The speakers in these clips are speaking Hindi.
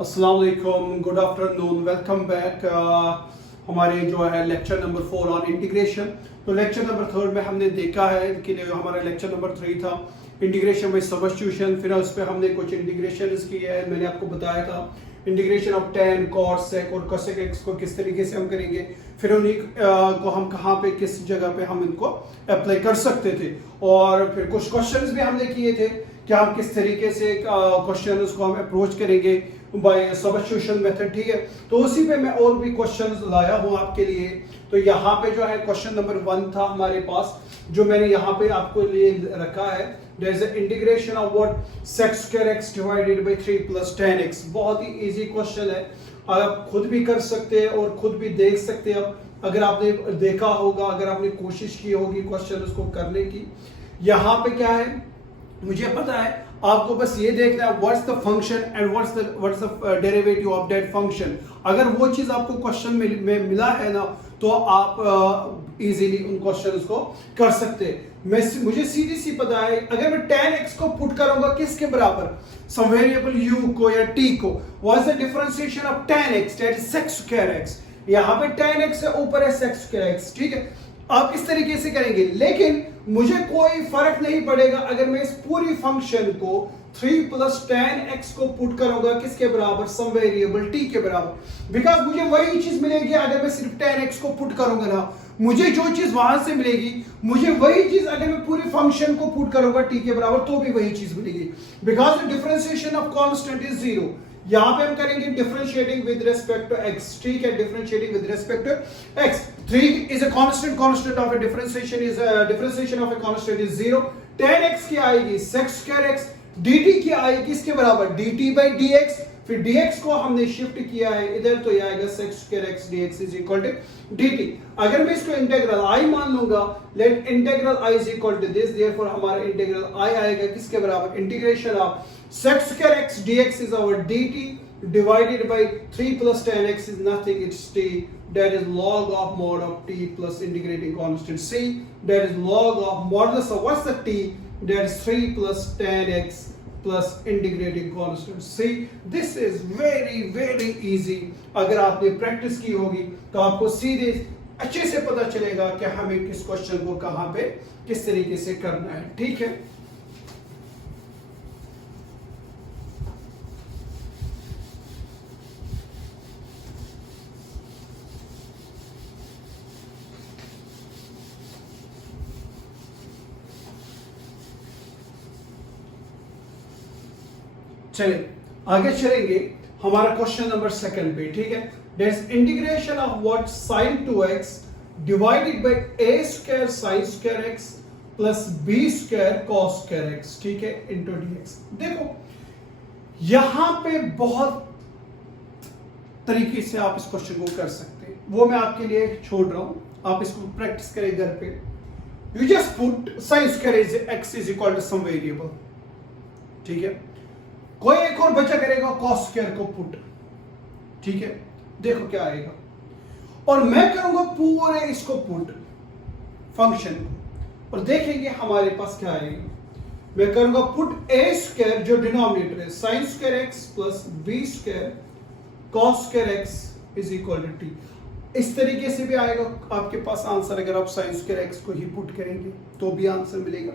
अस्सलाम वालेकुम, गुड आफ्टरनून, वेलकम बैक। हमारे जो है लेक्चर नंबर 4 ऑन इंटीग्रेशन। तो लेक्चर नंबर 3 में हमने देखा है कि हमारा लेक्चर नंबर 3 था इंटीग्रेशन में सब्स्टिट्यूशन। फिर उस पर हमने कुछ इंटीग्रेशन किए हैं। मैंने आपको बताया था integration of tan, cos, sec और cosec x को किस तरीके से हम करेंगे, फिर उन्हीं को हम कहाँ पे किस जगह पे हम इनको अप्लाई कर सकते थे। और फिर कुछ क्वेश्चंस भी हमने किए थे कि हम किस तरीके से क्वेश्चन को हम अप्रोच करेंगे बाय सब्स्टिट्यूशन मेथड। ठीक है, तो उसी पे मैं और भी क्वेश्चंस लाया हूँ आपके लिए। तो यहाँ पे जो है क्वेश्चन नंबर 1 था हमारे पास, जो मैंने यहाँ पे आपको लिए रखा है। There is a integration of what sec square x divided by 3 plus tan x। बहुत ही इजी क्वेश्चन है, आप खुद भी कर सकते हैं और खुद भी देख सकते हैं। अगर आपने देखा होगा, अगर आपने कोशिश की होगी क्वेश्चन उसको करने की। यहाँ पे क्या है मुझे पता है, आपको बस ये देखना है what's the function and what's the derivative of that function. अगर वो चीज आपको क्वेश्चन में मिला है ना, तो आप इजीली उन क्वेश्चंस को कर सकते हैं। मुझे सीधी सी पता है, अगर मैं tan x को पुट करूंगा किसके बराबर, सम वेरिएबल u को या t को, what's the differentiation of tan x, that is sec square x। यहाँ पे tan x से ऊपर है sec square x। ठीक है, आप इस तरीके से करेंगे, लेकिन मुझे कोई फर्क नहीं पड़ेगा अगर मैं इस पूरी फंक्शन को 3 plus tan x को पुट करूंगा किसके बराबर, सम वेरिएबल t के बराबर। बिकॉज मुझे वही चीज मिलेगी अगर मैं सिर्फ tan x को पुट करूंगा ना, मुझे जो चीज वहां से मिलेगी मुझे वही चीज अगर मैं पूरी फंक्शन को पुट करूंगा t के बराबर तो भी वही चीज मिलेगी। Because the differentiation of constant is 0। यहां पे हम करेंगे differentiating with respect to x। ठीक है, differentiating with respect to x। 3 is a constant of a differentiation is differentiation of a constant is 0। tan x की आएगी sec square x, dt की आएगी किसके बराबर, dt by dx। फिर dx को हमने शिफ्ट किया है इधर, तो ये आएगा sec square x dx is equal to dt। अगर मैं इसको इंटीग्रल i मान लूंगा, let integral i is equal to this, therefore हमारा इंटीग्रल i आएगा किसके बराबर, integration of sec square x dx is our dt divided by 3 plus tan x is nothing, it's t, that is log of mod of t plus integrating constant c, that is log of modulus of what's the t, that is 3 plus tan x plus integrating constant c। this is very easy। अगर आपने प्रैक्टिस की होगी तो आपको सीधे अच्छे से पता चलेगा कि हमें किस क्वेश्चन को कहां पे किस तरीके से करना है। ठीक है, चलिए आगे चलेंगे हमारा क्वेश्चन नंबर 2 पे। ठीक है, that's integration of what sin 2x divided by a square sin square x plus b square cos square x। ठीक है, इनटू dx। देखो यहां पे बहुत तरीके से आप इस क्वेश्चन को कर सकते हैं, वो मैं आपके लिए छोड़ रहा हूं, आप इसको प्रैक्टिस करें घर पे। You just put sin square x is equal to some variable. ठीक है, कोई एक और बच्चा करेगा cos स्क्वायर को पुट। ठीक है, देखो क्या आएगा, और मैं करूंगा पूरे इसको पुट फंक्शन को, और देखेंगे हमारे पास क्या आएगा। मैं करूंगा पुट a स्क्वायर जो डिनोमिनेटर है sin square x plus b square cos square x is equal to t। इस तरीके से भी आएगा आपके पास आंसर। अगर आप sin स्क्वायर x को ही पुट करेंगे तो भी आंसर मिलेगा,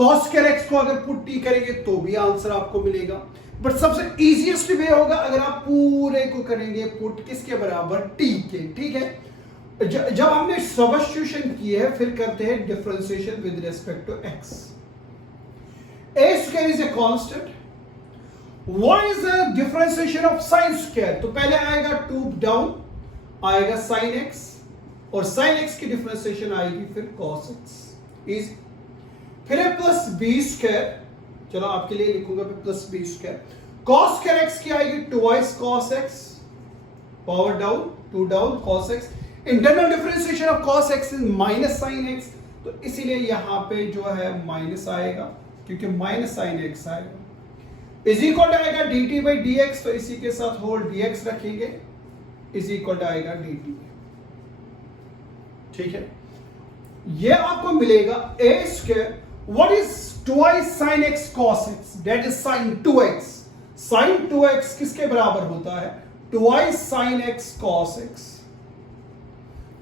cos स्क्वायर x को अगर पुट t करेंगे तो भी आंसर आपको मिलेगा। बट सबसे इजीएस्ट वे होगा अगर आप पूरे को करेंगे पुट किसके बराबर, t के। ठीक है, जब हमने सब्स्टिट्यूशन की है फिर करते हैं differentiation with respect to x। a square is a constant, what is the differentiation of sin square, तो पहले आएगा 2 डाउन, आएगा sin x, और sin x की डिफरेंशिएशन आएगी फिर cos x। इज फिर है प्लस b स्क्वायर, चलो आपके लिए लिखूंगा plus b square, cos square x की आएगी twice cos x, power down 2 down cos x। Internal differentiation of cos x is minus sin x, तो इसीलिए यहां पे जो है माइनस आएगा क्योंकि माइनस sin x आएगा। इज इक्वल टू आएगा dt बाई dx, तो इसी के साथ होल dx रखेंगे, इज इक्वल टू आएगा dt। ठीक है, ये आपको मिलेगा a square, what is twice sin x cos x, that is sin 2x, sine 2x किसके बराबर होता है? Twice sine x cos x।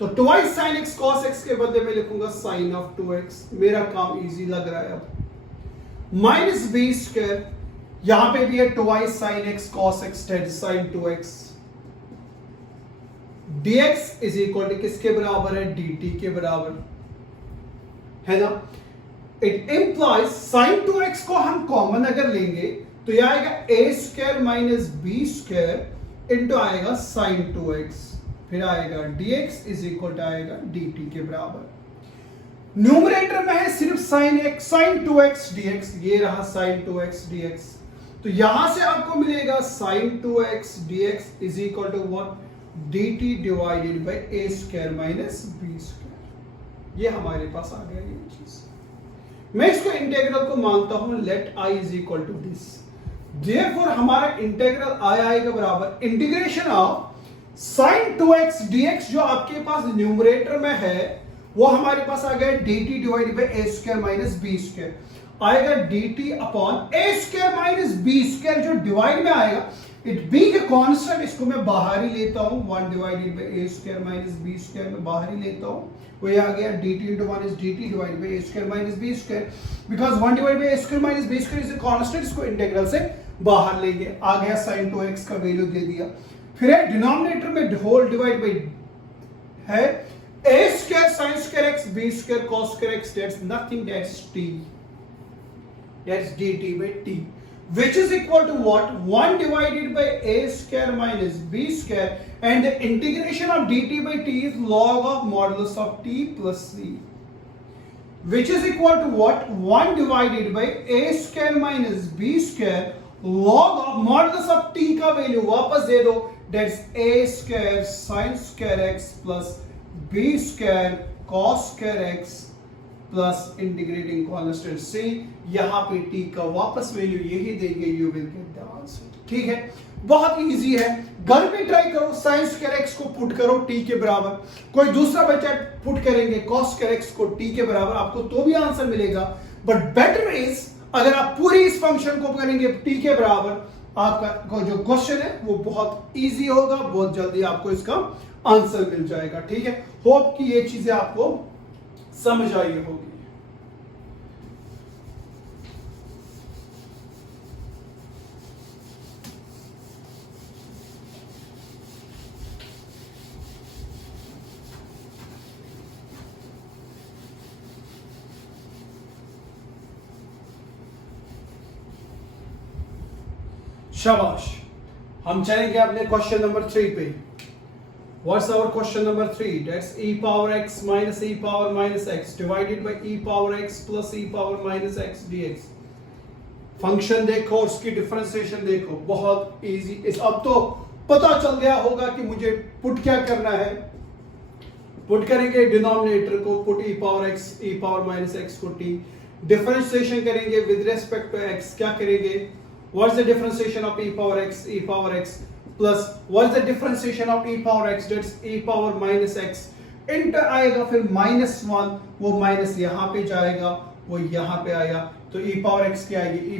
तो twice sine x cos x के बदले में लिखूंगा साइन ऑफ 2x। मेरा काम इजी लग रहा है अब। माइनस बी स्क्वायर, यहां पे भी है twice sine x cos x that sine 2x। dx is equal to किसके बराबर है? dt के बराबर है ना। इट इंप्लाइज साइन 2x को हम कॉमन अगर लेंगे तो यह आएगा a square minus B square into आएगा साइन 2x, फिर आएगा dx इज इक्वल टू आएगा dt के बराबर। न्यूमरेटर में है सिर्फ sign x, sign 2x dx, ये रहा साइन 2x dx। तो यहां से आपको मिलेगा sine 2x dx is equal to what? dt divided by a square minus b square. ये हमारे पास आ गया ये चीज। मैं इसको इंटीग्रल को मानता हूं let i is equal to this. Therefore हमारा इंटीग्रल i आएगा बराबर integration of sin 2x dx, जो आपके पास न्यूमरेटर में है वो हमारे पास आ गया dt divided by a square minus b square, आएगा dt upon a square minus b square जो डिवाइड में आएगा। इट बीइंग अ कांस्टेंट, इसको मैं बाहर ही लेता हूं, 1 divided by a square minus b square में बाहर ही लेता हूं, वो ये आ गया dt into 1 is dt divided by a square minus b square, because 1 divided by a square minus b square is a constant, इसको इंटीग्रल से बाहर लेंगे। आ गया sin 2x का वैल्यू दे दिया। फिर है डिनोमिनेटर में होल डिवाइड बाय है a square sin square x b square cos square x, that's nothing, that's t, that's dt by t, which is equal to what? 1 divided by a square minus b square, and the integration of dt by t is log of modulus of t plus c, which is equal to what? 1 divided by a square minus b square log of modulus of t का वैल्यू वापस दे दो, that's a square sin square x plus b square cos square x plus integrating constant से यहां पे t का वापस वैल्यू यही देंगे, you will get the answer. ठीक है, बहुत इजी है। घर पे ट्राई करो, sin स्क्वायर x को पुट करो t के बराबर, कोई दूसरा बच्चा पुट करेंगे cos स्क्वायर x को t के बराबर, आपको तो भी आंसर मिलेगा। बट बेटर इज अगर आप पूरी इस फंक्शन को करेंगे t के बराबर, आपका जो क्वेश्चन है वो बहुत इजी होगा, बहुत जल्दी आपको इसका आंसर मिल जाएगा। ठीक है, होप कि ये चीजें आपको समझ आई होगी। शाबाश, हम चलेंगे अपने क्वेश्चन नंबर 3 पे। What's our question number 3? That's e power x minus e power minus x divided by e power x plus e power minus x dx। Function देखो, उसकी डिफरेंशिएशन देखो, बहुत इजी। इस अब तो पता चल गया होगा कि मुझे पुट क्या करना है। पुट करेंगे डिनोमिनेटर को, put e power minus x को t, डिफरेंशिएशन करेंगे विद रिस्पेक्ट टू x, क्या करेंगे? What's the differentiation of e power x plus what's the differentiation of e power x? That's e power minus x inter आएगा, फिर -1, वो माइनस यहाँ पे जाएगा, वो यहाँ पे आया, तो e power x क्या आएगी? e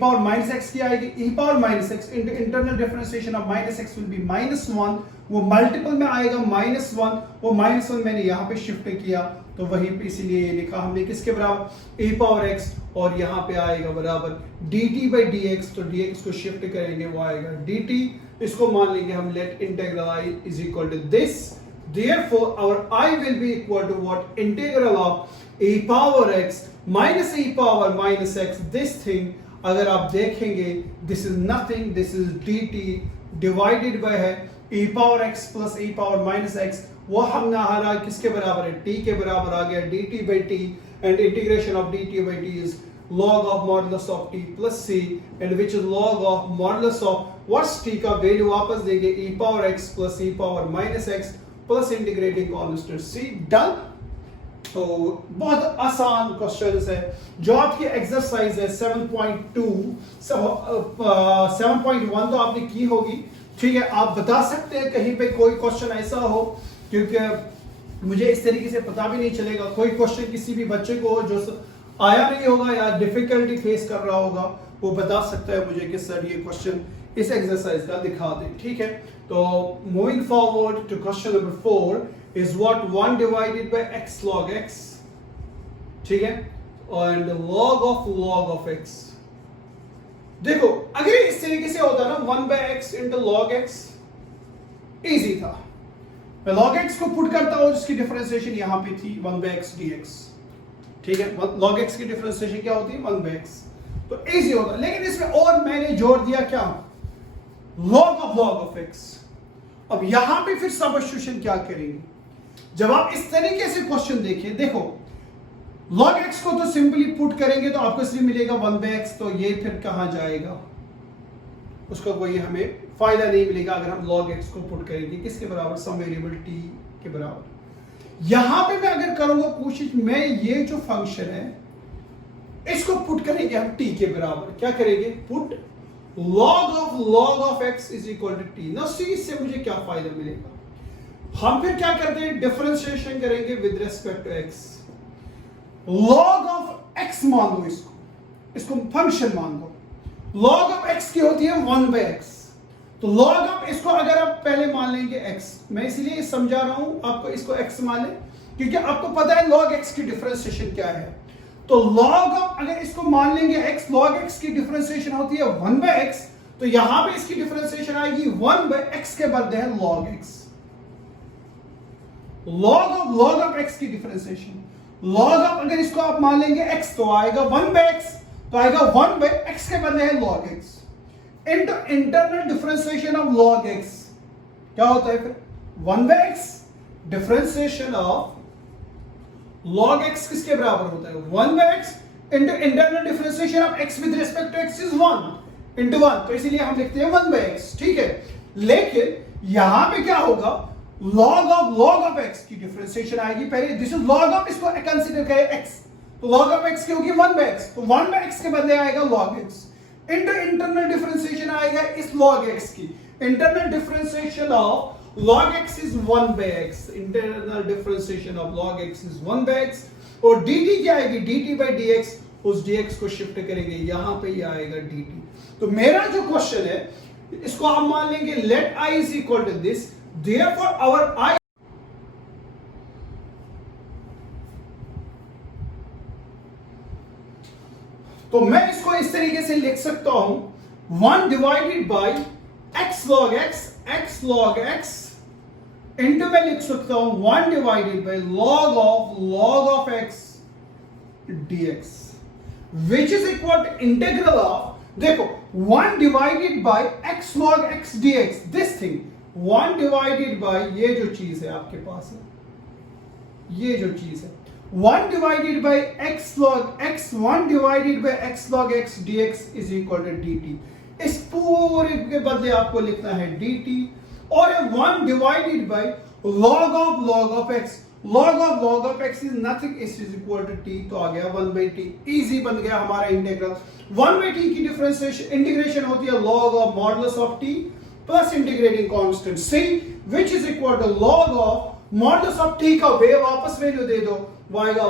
power minus x क्या आएगी? e power minus x into internal differentiation of minus x will be -1, वो मल्टीपल में आएगा -1, वो -1 मैंने यहाँ पे शिफ्ट किया, तो वहीं पे इसीलिए ये लिखा हमने किसके बराबर? e power x, और यहाँ पे आएगा बराबर dt by dx, तो dx को शिफ्ट करेंगे वो आएगा dt, इसको मान लेंगे हम let integral i is equal to this, therefore our i will be equal to what? Integral of e power x minus e power minus x, this thing अगर आप देखेंगे this is nothing, this is dt divided by है e power x plus e power minus x, वो हमने हरा किसके बराबर है? t के बराबर आ गया dt by t, and integration of dt by t is log of modulus of t plus c, and which is log of modulus of what's t का वैल्यू वापस देंगे e power x plus e power minus x plus integrating constant c, done. तो बहुत आसान क्वेश्चंस है, जो आपकी एक्सरसाइज है 7.2 7.1 तो आपने की होगी। ठीक है, आप बता सकते हैं कहीं पे कोई क्वेश्चन ऐसा हो, क्योंकि मुझे इस तरीके से पता भी नहीं चलेगा, कोई क्वेश्चन किसी भी बच्चे को जो आया नहीं होगा या डिफिकल्टी फेस कर रहा होगा, वो बता सकता है मुझे कि सर ये क्वेश्चन इस एक्सरसाइज का दिखा दें, ठीक है। तो moving forward to question number 4 is what 1 divided by x log x, ठीक है, एंड log of x। देखो अगर इस तरीके से होता ना 1 by x into log x, easy था। मैं log x को पुट करता हूं, जिसकी डिफरेंशिएशन यहां पे थी 1 by x dx, ठीक है। log x की डिफरेंशिएशन क्या होती है 1 by x, तो इजी होगा। लेकिन इसमें और मैंने जोड़ दिया क्या, log of x। अब यहां पे फिर सब्स्टिट्यूशन क्या करेंगे, जब आप इस तरीके से क्वेश्चन देखें, देखो log x को तो सिंपली पुट करेंगे तो आपको इसलिए मिलेगा 1 by x, तो ये फिर कहां जाएगा, उसका कोई हमें फायदा नहीं मिलेगा अगर हम log x को पुट करेंगे किसके बराबर, सम वेरिएबल t के बराबर। यहां पे मैं अगर करूंगा कोशिश, मैं ये जो फंक्शन है इसको पुट करेंगे हम t के बराबर, क्या करेंगे, put log of x is equal to t। ना सी, इससे मुझे क्या फायदा मिलेगा, हम फिर क्या करते हैं, डिफरेंशिएशन करेंगे with respect to x। log of x मान लो, इसको फंक्शन मान लो। log of x की होती है 1 by x, तो log of इसको अगर आप पहले मान लेंगे x, मैं इसलिए समझा रहा हूं आपको, इसको x मान ले क्योंकि आपको पता है log x की डिफरेंशिएशन क्या है। तो log of अगर इसको मान लेंगे x, log x की डिफरेंशिएशन होती है 1 by x, तो यहां पे इसकी डिफरेंशिएशन आएगी 1 by x के बदले है log x। log of x की डिफरेंशिएशन, log of अगर इसको आप मान लेंगे x तो आएगा 1 by x, तो आएगा 1 by x के बदले है log x into internal differentiation of log x, क्या होता है फिर 1 by x differentiation of log x किसके बराबर होता है 1 by x into internal differentiation of x with respect to x is 1 into 1, तो इसीलिए हम लिखते हैं 1 by x, ठीक है। लेकिन यहां पे क्या होगा, log of x की डिफरेंशिएशन आएगी पहले, दिस इज log of, इसको कंसीडर करें x, तो log of x की होगी 1 by x, तो 1 by x के बदले आएगा log x into internal differentiation आएगा इस log x की, internal differentiation of log x is 1 by x, internal differentiation of log x is 1 by x, और dt क्या आएगी, dt by dx, उस dx को शिफ्ट करेंगे यहां पे, ये आएगा dt। तो मेरा जो क्वेश्चन है इसको हम मान लेंगे let I is equal to this, therefore our I, तो मैं इसको इस तरीके से लिख सकता हूं 1 divided by x log x into में लिख सकता हूं 1 divided bye log of x dx which is equal to integral of, देखो 1 divided by x log x dx, this thing 1 divided bye ये जो चीज है आपके पास है, ये जो चीज है 1 divided by x log x, 1 divided by x log x dx is equal to dt। इस पूरे के बदले आपको लिखना है dt, और 1 divided bye log of x, log of x is nothing, is equal to t, तो आ गया 1 by t, इजी बन गया हमारा इंटीग्रल। 1 by t की डिफरेंशिएशन इंटीग्रेशन होती है log of modulus of t plus integrating constant c which is equal to log of modulus of t का वे वापस वैल्यू दे दो, वो आएगा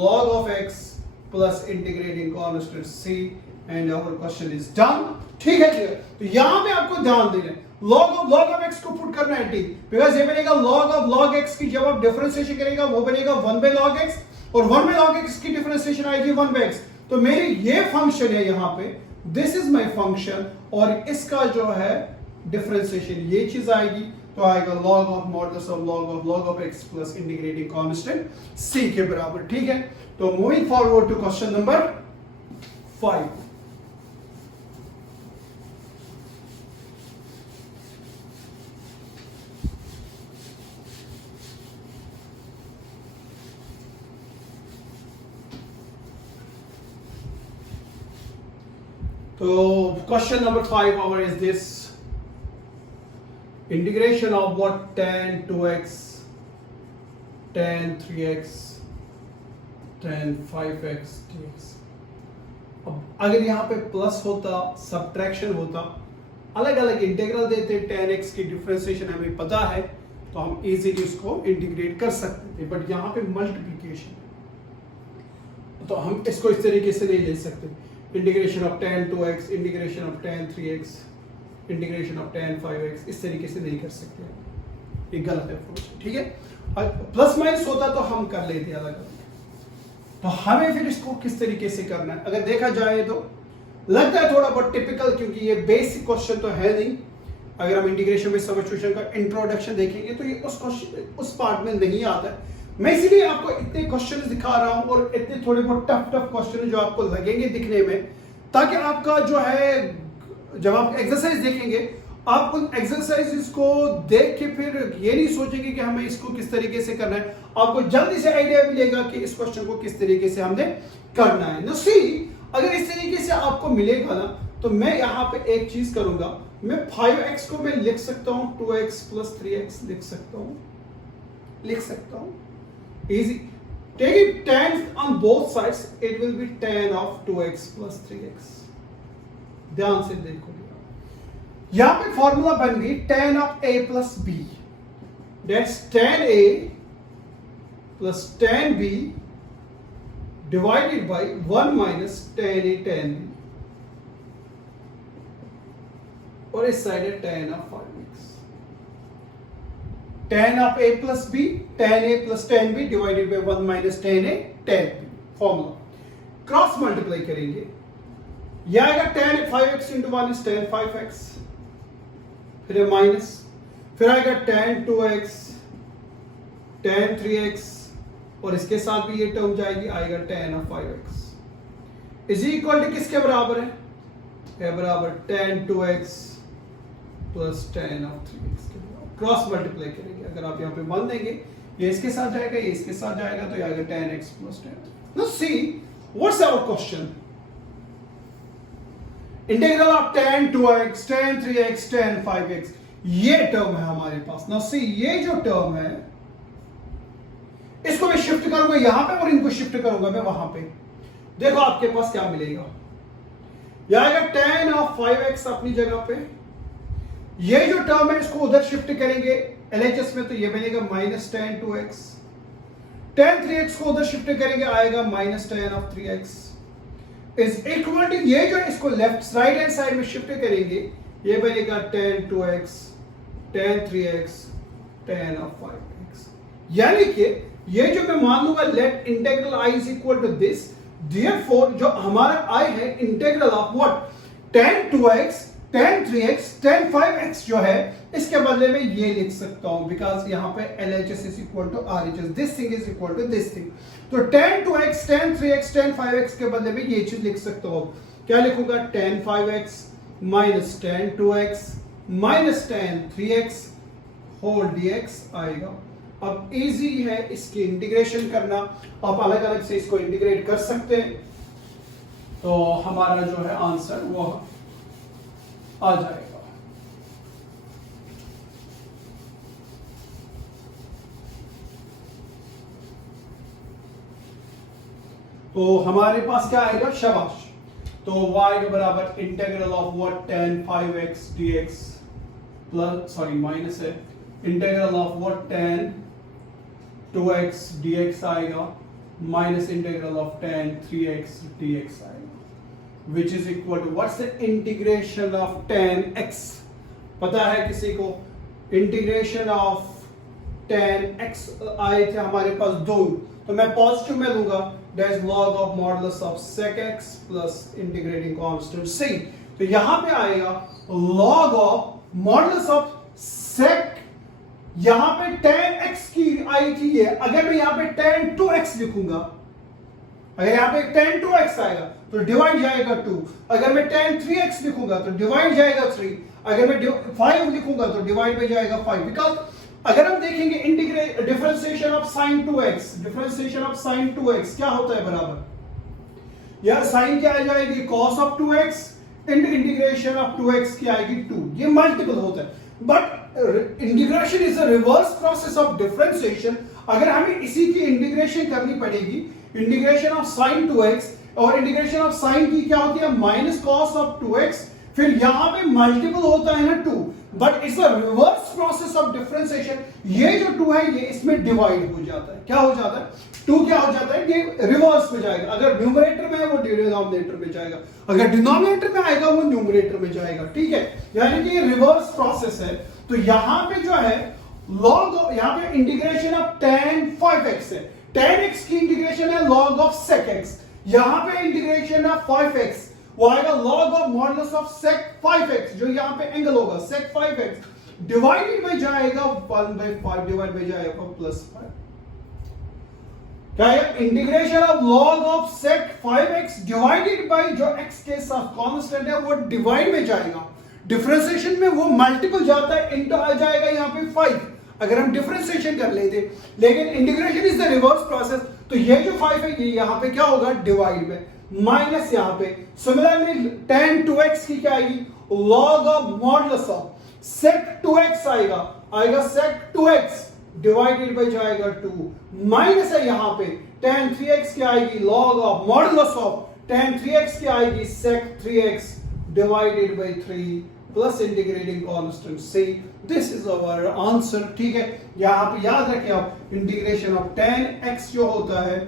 log of x plus integrating constant c, and our question is done, ठीक है। तो यहां पे आपको ध्यान देना है, log of x को पुट करना है t, बिकॉज़ ये बनेगा log x की जब आप डिफरेंशिएशन करेगा वो बनेगा 1 by log x, और 1 by log x की डिफरेंशिएशन आएगी 1 by x, तो मेरी ये फंक्शन है यहां पे, दिस इज माय फंक्शन, और इसका जो है डिफरेंशिएशन ये चीज आएगी, तो आएगा log of modulus of log of x plus integrating constant c के बराबर, ठीक है। तो moving forward to question number 5। So question number 5 our is this, integration of what, tan 2x, tan 3x, tan 5x dx। अब अगर यहाँ पे प्लस होता, सब्ट्रैक्शन होता, अलग अलग इंटीग्रल देते, tan x की डिफरेंशिएशन हमें पता है तो हम इजीली उसको इंटीग्रेट कर सकते थे, बट यहाँ पे मल्टीप्लिकेशन, तो हम इसको इस तरीके से नहीं ले सकते। Integration of tan 2x, integration of tan 3x, integration of tan 5x, इस तरीके से नहीं कर सकते, ये गलत है अप्रोच, ठीक है। प्लस माइनस होता तो हम कर लेते अलग अलग, तो हमें फिर इसको किस तरीके से करना है अगर देखा जाए तो लगता है थोड़ा बहुत टिपिकल, क्योंकि ये बेसिक क्वेश्चन तो है नहीं। अगर हम इंटीग्रेशन विद सब्स्टिट्यूशन का इंट्रोडक्शन देखेंगे तो ये उस पार्ट में नहीं आता है। मैं इसीलिए आपको इतने क्वेश्चन दिखा रहा हूं और इतने थोड़े बहुत टफ क्वेश्चन जो आपको लगेंगे दिखने में, ताकि आपका जो है जब आप एक्सरसाइज देखेंगे आप उन एक्सरसाइजेस को देख के फिर ये नहीं सोचेंगे कि हमें इसको किस तरीके से करना है, आपको जल्दी से आइडिया मिलेगा कि इस क्वेश्चन को किस तरीके से हमने करना है। नो सी, अगर इस तरीके से आपको मिलेगा ना, तो मैं यहाँ पे एक चीज करूंगा, मैं 5x को मैं लिख सकता हूं 2x प्लस 3x लिख सकता हूं easy, take it tan on both sides, it will be tan of 2x plus 3x। ध्यान से देखो, यहां पे फॉर्मूला बन गई tan of a plus b, that's tan a plus tan b divided by 1 minus tan a tan b, और इस साइड है tan of 5x, tan of a plus b, tan a plus tan b divided by 1 minus tan a tan b, formula cross multiply करेंगे, यह आएगा tan 5x into 1 is tan 5x, फिर माइनस, फिर आएगा tan 2x, tan 3x, और इसके साथ भी ये टर्म जाएगी, आएगा tan of 5x is equal to किसके बराबर है बराबर tan 2x plus tan of 3x के बराबर। क्रॉस मल्टीप्लाई करेंगे, अगर आप यहाँ पे मान देंगे ये इसके साथ जाएगा, ये इसके साथ जाएगा, तो ये आएगा tan x plus tan। Now see what's our question, integral of tan 2x, tan 3x, tan 5x, ये टर्म है हमारे पास। नाउ सी, ये जो टर्म है इसको मैं शिफ्ट करूंगा यहां पे और इनको शिफ्ट करूंगा मैं वहां पे, देखो आपके पास क्या मिलेगा, यह आएगा tan of 5x अपनी जगह पे, ये जो टर्म है इसको उधर शिफ्ट करेंगे LHS में, तो ये बनेगा minus tan 2x, tan 3x को उधर शिफ्ट करेंगे, आएगा minus tan of 3x is equal to, ये जो इसको लेफ्ट राइट हैंड साइड में शिफ्ट करेंगे, ये बनेगा tan 2x, tan 3x, tan of 5x, यानी कि ये जो मैं मान लूंगा let integral i is equal to this, therefore जो हमारा i है integral of what, tan 2x, tan 3x, tan 5x जो है इसके बदले में ये लिख सकता हूं, बिकॉज यहां पे LHS is equal to RHS, this thing is equal to this thing, तो tan 2x, tan 3x, tan 5x के बदले में ये चीज लिख सकता हूं, क्या लिखूंगा, tan 5x minus tan 2x minus tan 3x whole dx आएगा। अब इजी है इसकी इंटीग्रेशन करना, आप अलग अलग से इसको इंटीग्रेट कर सकते हैं, तो हमारा जो है आंसर वो आ जाएगा। तो हमारे पास क्या आएगा, शाबाश, तो y के बराबर integral of what, tan 5x dx plus sorry minus है, integral of what tan 2x dx आएगा minus integral of tan 3x dx आएगा, which is equal to what's the integration of tan x, पता है किसी को, इंटीग्रेशन ऑफ tan x आए थे हमारे पास दो, तो मैं पॉजिटिव में लूंगा, that is log of modulus of sec x plus integrating constant c, तो यहां पे आएगा log of modulus of sec, यहां पे tan x की आई थी ये, अगर मैं यहां पे tan 2x लिखूंगा, अगर यहां पे tan 2x आएगा तो डिवाइड जाएगा 2, अगर मैं tan 3x लिखूंगा तो डिवाइड जाएगा 3, अगर मैं 5 लिखूंगा तो डिवाइड में जाएगा 5, बिकॉज अगर हम देखेंगे integrate differentiation of sin 2x, differentiation of sin 2x क्या होता है बराबर, यार sin क्या आ जाएगी, cos of 2x into integration of 2x की आएगी 2, ये मल्टीपल होता है, but integration is a reverse process of differentiation, अगर हमें इसी की इंटीग्रेशन करनी पड़ेगी, इंटीग्रेशन ऑफ sin 2x, और इंटीग्रेशन ऑफ sin की क्या होती है, माइनस cos of 2x, फिर यहां पे मल्टीपल होता है ना 2, but it's a reverse process of differentiation. ये जो 2 है ये इसमें डिवाइड हो जाता है, क्या हो जाता है, 2 क्या हो जाता है, ये रिवर्स में जाएगा। अगर न्यूमरेटर में है वो डिनोमिनेटर में जाएगा, अगर डिनोमिनेटर में आएगा वो न्यूमरेटर में जाएगा, ठीक है, यानी कि ये रिवर्स प्रोसेस है। तो यहां पे जो है log, यहां पे इंटीग्रेशन ऑफ tan 5x है, tan x की इंटीग्रेशन है log ऑफ sec x, यहां पे इंटीग्रेशन ऑफ 5x वो आएगा log of modulus of sec 5x, जो यहां पे एंगल होगा sec 5x डिवाइडेड बाय जाएगा 1/5 डिवाइड बाय जाएगा +5, क्या है, integration of log of sec 5x divided by जो x के साथ कांस्टेंट है वो डिवाइड में जाएगा, डिफरेंशिएशन में वो मल्टीपल जाता है, इनटू आ जाएगा यहां पे 5 अगर हम डिफरेंशिएशन कर लेते, लेकिन integration is the reverse process. तो ये जो 5 है ये यहां पे क्या होगा, डिवाइड में, माइनस यहां पे। सिमिलरली tan 2x की क्या आएगी, log of modulus of sec 2x आएगा sec 2x डिवाइडेड बाय जाएगा 2, माइनस है यहां पे tan 3x की आएगी log of modulus of tan 3x की आएगी sec 3x divided by 3 plus integrating constant c। This is our answer, ठीक है। यहां पे याद रखें आप, इंटीग्रेशन ऑफ tan x जो होता है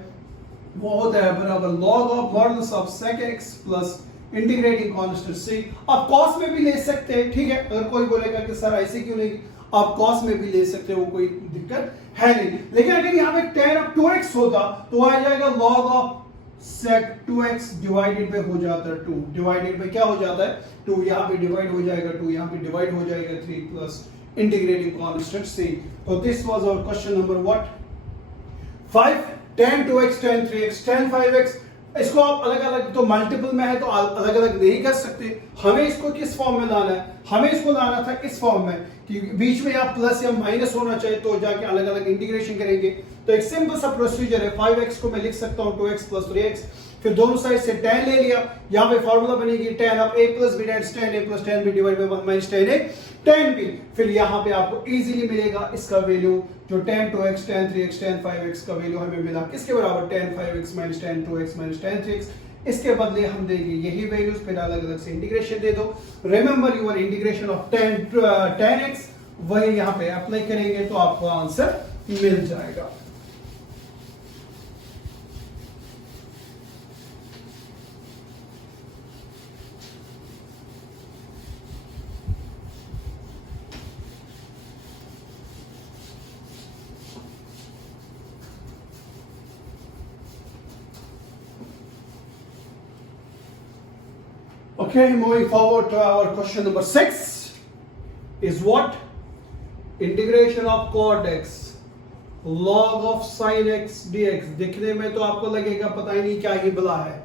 वो होता है बराबर log of modulus of sec x plus integrating constant c। आप cos में भी ले सकते हैं, ठीक है, अगर कोई बोलेगा कि सर ऐसे क्यों नहीं, आप cos में भी ले सकते हो, कोई दिक्कत है नहीं। लेकिन अगर यहां पे tan ऑफ 2x होता तो आ जाएगा log of sec 2x divided by हो जाता है 2, डिवाइडेड बाय क्या हो जाता है 2, यहां पे डिवाइड हो जाएगा 2, यहां पे डिवाइड हो जाएगा 3 प्लस इंटीग्रेटिंग कांस्टेंट c। तो this was our question number what 5, tan 2x tan 3x tan 5x। इसको आप अलग अलग, तो मल्टीपल में है तो अलग अलग नहीं कर सकते, हमें इसको किस फॉर्म में लाना है, हमें इसको लाना था इस फॉर्म में कि बीच में या प्लस या माइनस होना चाहिए, तो जाके अलग अलग इंटीग्रेशन करेंगे। तो एक सिंपल सा प्रोसीजर है, 5x को मैं लिख सकता हूं 2x प्लस 3x, फिर दोनों साइड से tan ले लिया, यहां पे फार्मूला बनेगी tan of a plus b times tan a plus tan b divide by 1 minus tan a tan b। फिर यहां पे आपको इजीली मिलेगा इसका वैल्यू, जो tan 2x tan 3x tan 5x का वैल्यू हमें मिला किसके बराबर, tan 5x minus tan 2x minus tan 3x। इसके बदले हम देंगे यही वैल्यूज, फिर अलग अलग से इंटीग्रेशन दे दो। Remember your integration of tan x, वही यहां पे अप्लाई करेंगे तो आपको आंसर मिल जाएगा। Okay, moving forward to our question number 6 is what? Integration of cot x log of sin x dx। दिखने में तो आपको लगेगा पता ही नहीं क्या ये बला है,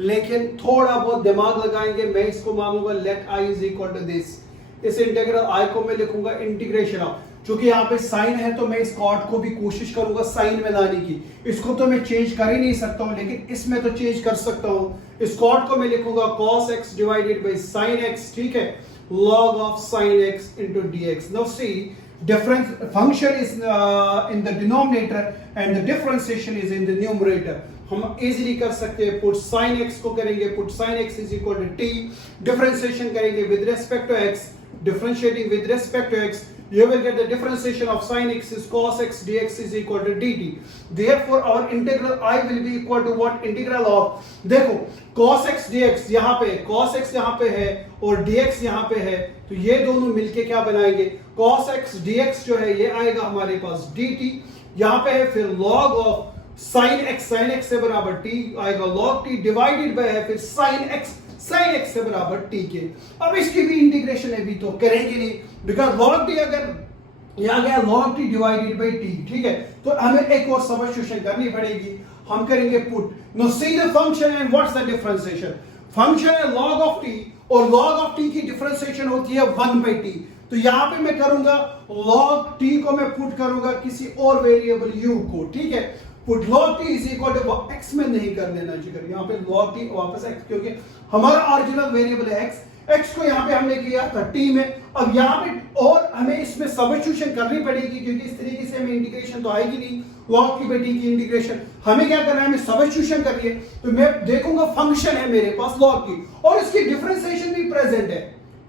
लेकिन थोड़ा बहुत दिमाग लगाएंगे। मैं इसको मानूंगा let i is equal to this, इस इंटीग्रल i को मैं लिखूंगा इंटीग्रेशन ऑफ, चूंकि यहाँ पे साइन है तो मैं इस कॉट को भी कोशिश करूंगा साइन में लाने की। इसको तो मैं चेंज कर ही नहीं सकता हूं, लेकिन इसमें तो चेंज कर सकता हूं। इस कॉट को मैं लिखूंगा cos x divided by sin x, ठीक है, log of sin x into dx। Now see, difference function is in the denominator and the differentiation is in the numerator। हम इजीली कर सकते हैं, पुट sin x को करेंगे, put sin x is equal to t, differentiation करेंगे with respect to x, differentiating with respect to x, you will get the differentiation of sin x is cos x dx is equal to dt। Therefore our integral I will be equal to what? Integral of, देखो cos x dx यहाँ पे, cos x यहाँ पे है और dx यहाँ पे है, तो ये दोनों मिलके क्या बनाएंगे, cos x dx जो है ये आएगा हमारे पास dt, यहाँ पे है फिर log of sin x से बराबर t आएगा, log t डिवाइडेड बाय है फिर sin x से बराबर t के। अब इसकी भी इंटीग्रेशन है भी तो करेंगे नहीं, बिकॉज log t अगर यहाँ गया log t divided by t, ठीक है, तो हमें एक और सब्स्टिट्यूशन करनी पड़ेगी। हम करेंगे put, no see the function and what's the differentiation. Function है log ऑफ t और log ऑफ t की डिफरेंशिएशन होती है 1/t, तो यहाँ पे मैं करूंगा log t को मैं पुट करूंगा किसी और वेरिएबल u को, ठीक है, put log t is equal to x में नहीं कर लेना चाहिए, यहाँ पे log t वापस x, क्योंकि हमारा ओरिजिनल वेरिएबल है x को यहाँ पे हमने किया था t में। अब यहाँ पे और हमें इसमें सब्स्टिट्यूशन करनी पड़ेगी, क्योंकि इस तरीके से हमें इंटीग्रेशन तो आएगी नहीं, log t by t की इंटीग्रेशन हमें क्या करना है, हमें सब्स्टिट्यूशन करनी है। तो मैं देखूंगा फंक्शन है मेरे पास log t और इसकी डिफरेंशिएशन भी प्रेजेंट है,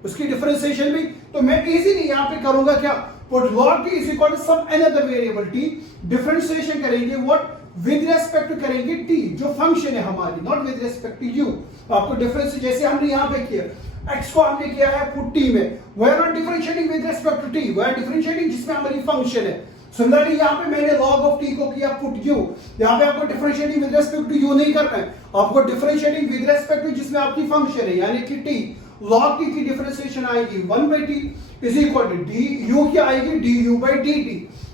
उसकी डिफरेंशिएशन भी। तो मैं इजीली यहां पे करूंगा क्या, put log t is equal to some another variable t, differentiation करेंगे व्हाट, विद रेस्पेक्ट टू करेंगे t जो फंक्शन है हमारी, not with respect to u। आपको डिफरेंस जैसे हमने यहां पे किया, x को हमने किया है पुट t में, we are not differentiating with respect to t, we are differentiating जिसमें हमारी फंक्शन है। सिमिलरली यहां पे मैंने log ऑफ t को किया पुट u, यहां पे आपको differentiating with respect to u नहीं करना है, आपको डिफरेंशिएटिंग विद रेस्पेक्ट टू जिसमें आपकी फंक्शन है यानी कि t। log t की डिफरेंशिएशन आएगी 1/t is equal to du क्या आएगी du/dt,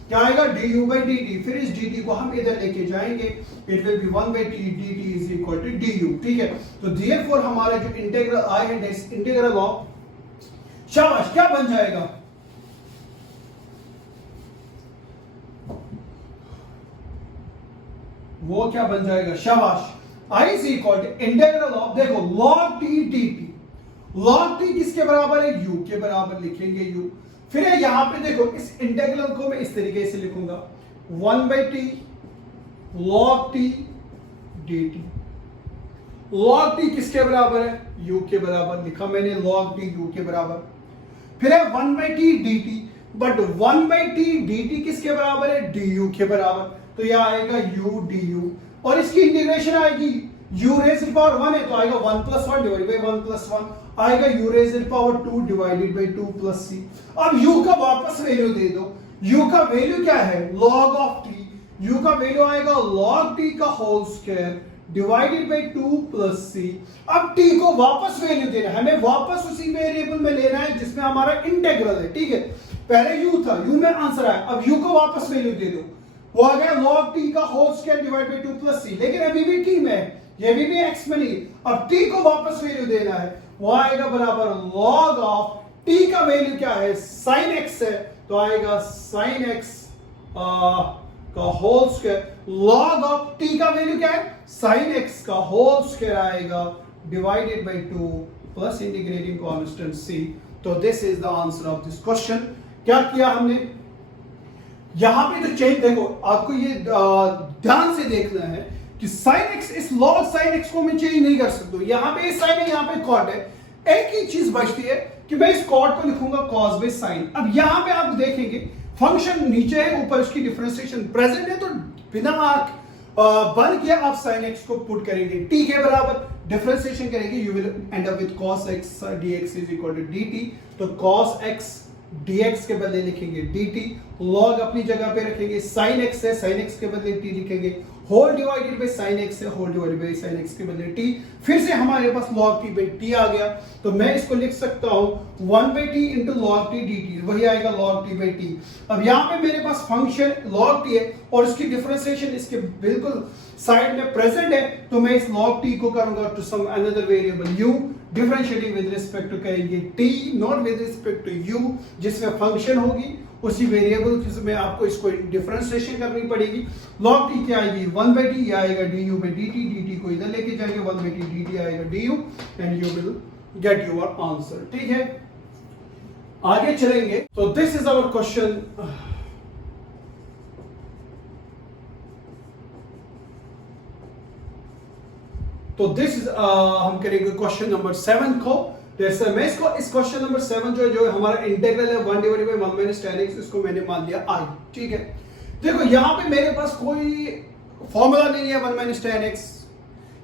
क्या आएगा du/dt, फिर इस dt को हम इधर लेके जाएंगे, it will be 1/t dt is equal to du, ठीक है। तो देयरफॉर हमारा जो इंटीग्रल आई है दैट्स इंटीग्रल ऑफ, शाबाश, क्या बन जाएगा, वो क्या बन जाएगा, शाबाश, i is equal to integral of, देखो log t dt, log t किसके बराबर है, u के बराबर लिखेंगे u, फिर यहां पे देखो इस इंटीग्रल को मैं इस तरीके से लिखूंगा 1/t log t dt, log t किसके बराबर है, u के बराबर लिखा मैंने, log t u के बराबर, फिर है 1/t dt, but 1/t dt किसके बराबर है, du के बराबर, तो यह आएगा u du, और इसकी इंटीग्रेशन आएगी u रेज़ टू पावर 1 है तो आएगा 1 + 1 डिवाइडेड बाय 1 + 1, आएगा u raise to power 2 divided by 2 + c। अब u का वापस वैल्यू दे दो, u का वैल्यू क्या है, log ऑफ t, u का वैल्यू आएगा log t का whole square divided by 2 + c। अब t को वापस वैल्यू देना है, हमें वापस उसी वेरिएबल में लेना है जिसमें हमारा इंटीग्रल है, ठीक है। पहले u था, u में आंसर आया, अब u को वापस वैल्यू दे दो, वो आ गया log t का whole square divide by 2 + c, लेकिन अभी भी t में है, ये भी x में नहीं, अब t को वापस वैल्यू देना है, वो आएगा बराबर log ऑफ t का वैल्यू क्या है, sin x है, तो आएगा sin x का whole square, log of t का वैल्यू क्या है, sin x का होल स्क्वायर आएगा divided by 2 plus integrating constant c। तो this is the answer of this question. क्या किया हमने यहां पे, तो चेंज देखो, आपको ये ध्यान से देखना है कि sin x, इस log sin x को मैं चेंज नहीं कर सकता, यहां पे sin है, यहां पे cot है, एक ही चीज बचती है कि मैं इस cot को लिखूंगा cos बाय sin। अब यहां पे आप देखेंगे फंक्शन नीचे है, ऊपर उसकी डिफरेंशिएशन प्रेजेंट है, तो बिना बन के आप sin x को पुट करेंगे t के बराबर, डिफरेंशिएशन करेंगे, you will end up with cos x dx is equal to dt, तो cos x dx के बदले लिखेंगे dt, log अपनी जगह पे रखेंगे, sin x है, sin x के बदले t लिखेंगे, whole divided by sin x है, whole divided by sin x के बदले t, फिर से हमारे पास log t बाय t आ गया, तो मैं इसको लिख सकता हूं 1/t into log t dt, वही आएगा log t बाय t। अब यहाँ पे मेरे पास फंक्शन log t है और इसकी डिफरेंशिएशन इसके बिल्कुल साइड में प्रेजेंट है, तो मैं इस log t को करूंगा to some another variable u, differentiating with respect to करेंगे t, not with respect to u, जिसमें फंक्शन होगी उसी वेरिएबल जिसमें आपको इसको डिफरेंशिएशन करनी पड़ेगी। log t क्या आएगी 1/t, ये आएगा du/dt, dt को इधर लेके जाएंगे, 1/t dt आएगा du, and you will get your answer, ठीक है। आगे चलेंगे, तो दिस इज आवर क्वेश्चन। तो दिस इज हम करेंगे क्वेश्चन नंबर 7 को। जैसे मैं इसको इस क्वेश्चन नंबर 7 जो हमारा इंटीग्रल है 1 divided by 1 minus tan x, इसको मैंने मान लिया i, ठीक है। देखो यहाँ पे मेरे पास कोई फॉर्मूला नहीं है 1 माइनस tan x,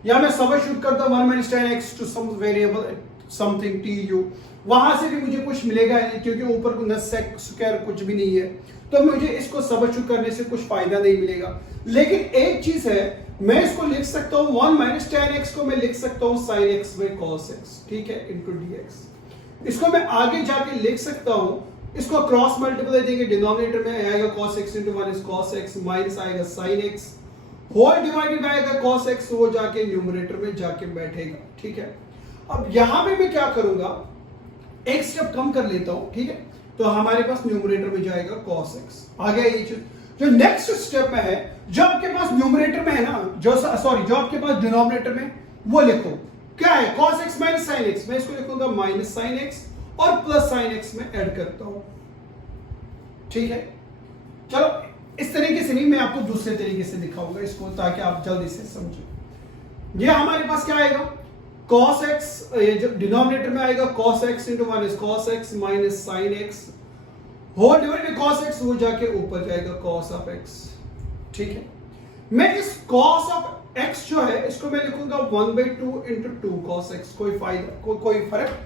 या मैं सबस्टिट्यूट करता हूं 1 minus tan x to some variable something tu, वहां से भी मुझे कुछ मिलेगा नहीं क्योंकि ऊपर को sec स्क्वायर कुछ भी नहीं है, तो मुझे इसको सबस्टिट्यूट करने से कुछ फायदा नहीं मिलेगा। लेकिन एक चीज है, मैं इसको लिख सकता हूं 1 माइनस tan x को मैं लिख सकता हूं sin x by cos x, ठीक है, इनटू dx। इसको मैं आगे जाके लिख सकता हूं, इसको क्रॉस मल्टीप्लाई देंगे, डिनोमिनेटर में आएगा cos x into 1 is cos x, minus आएगा sin x, whole divided by आएगा cos x, वो जाके न्यूमरेटर में जाके बैठेगा, ठीक है। अब यहां पे मैं क्या करूंगा, एक स्टेप कम कर लेता हूं, ठीक है, तो हमारे पास न्यूमरेटर में जाएगा cos x, आ गया ये चीज। जो नेक्स्ट स्टेप में है, जो आपके पास न्यूमरेटर में है ना, जो आपके पास डिनोमिनेटर में, वो लिखो क्या है, cos x minus sin x, मैं इसको लिखूंगा माइनस sin x और प्लस sin x में ऐड करता हूं, ठीक है। चलो इस तरीके से नहीं, मैं आपको दूसरे तरीके से दिखाऊंगा इसको ताकि आप जल्दी से समझो। ये हमारे पास क्या आएगा, cos x, ये जब डिनोमिनेटर में आएगा cos x into 1 is cos x minus sin x whole divide by cos x, वो जाके ऊपर जाएगा cos of x। ठीक है, मैं इस cos of x जो है इसको मैं लिखूंगा 1/2 into 2 cos x। कोई फायदा कोई फर्क,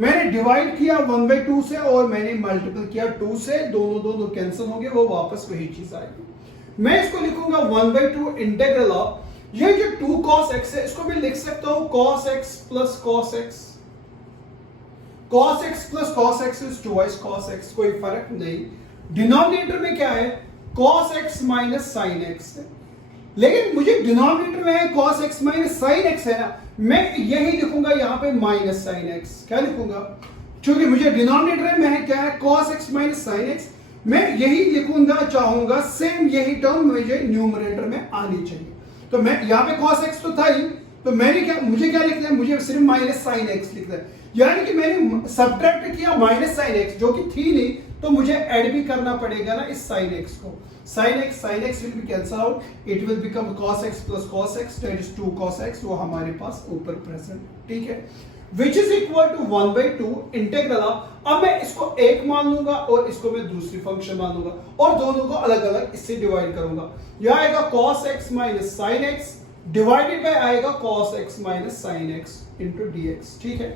मैंने डिवाइड किया 1/2 से और मैंने मल्टीपल किया 2 से, दोनों कैंसिल होंगे, वो वापस वही चीज आएगी। मैं इसको लिखूंगा 1/2 इंटीग्रल ऑफ, ये जो 2 cos x है इसको मैं लिख सकता हूं cos x plus cos x। cos x plus cos x is 2x cos x, कोई फर्क नहीं। डिनोमिनेटर में क्या है cos x minus sin x है, लेकिन मुझे डिनोमिनेटर में है cos x minus sin x है ना, मैं यही लिखूंगा यहाँ पे माइनस sin x। क्या लिखूंगा, क्योंकि मुझे डिनोमिनेटर में है क्या है cos x minus sin x, मैं यही लिखूंगा चाहूंगा, सेम यही टर्म मुझे न्यूमरेटर में आनी चाहिए। तो मैं यहाँ पे cos x तो था ही, तो मैंने क्या, मुझे क्या लिखना है, मुझे सिर्फ माइनस sin x लिखना है, यानी कि मैंने सब्ट्रैक्ट किया माइनस sin x जो कि थी नहीं, तो मुझे ऐड भी करना पड़ेगा ना इस sin x को। sin x will be cancel out, it will become cos x plus cos x, that is 2 cos x, वो हमारे पास ऊपर प्रेजेंट। ठीक है, which is equal to 1/2 integral of, अब मैं इसको एक मान लूंगा और इसको मैं दूसरी फंक्शन मान लूंगा और दोनों को अलग अलग इससे डिवाइड करूंगा। यह आएगा cos x minus sin x divided by आएगा cos x minus sin x into dx। ठीक है,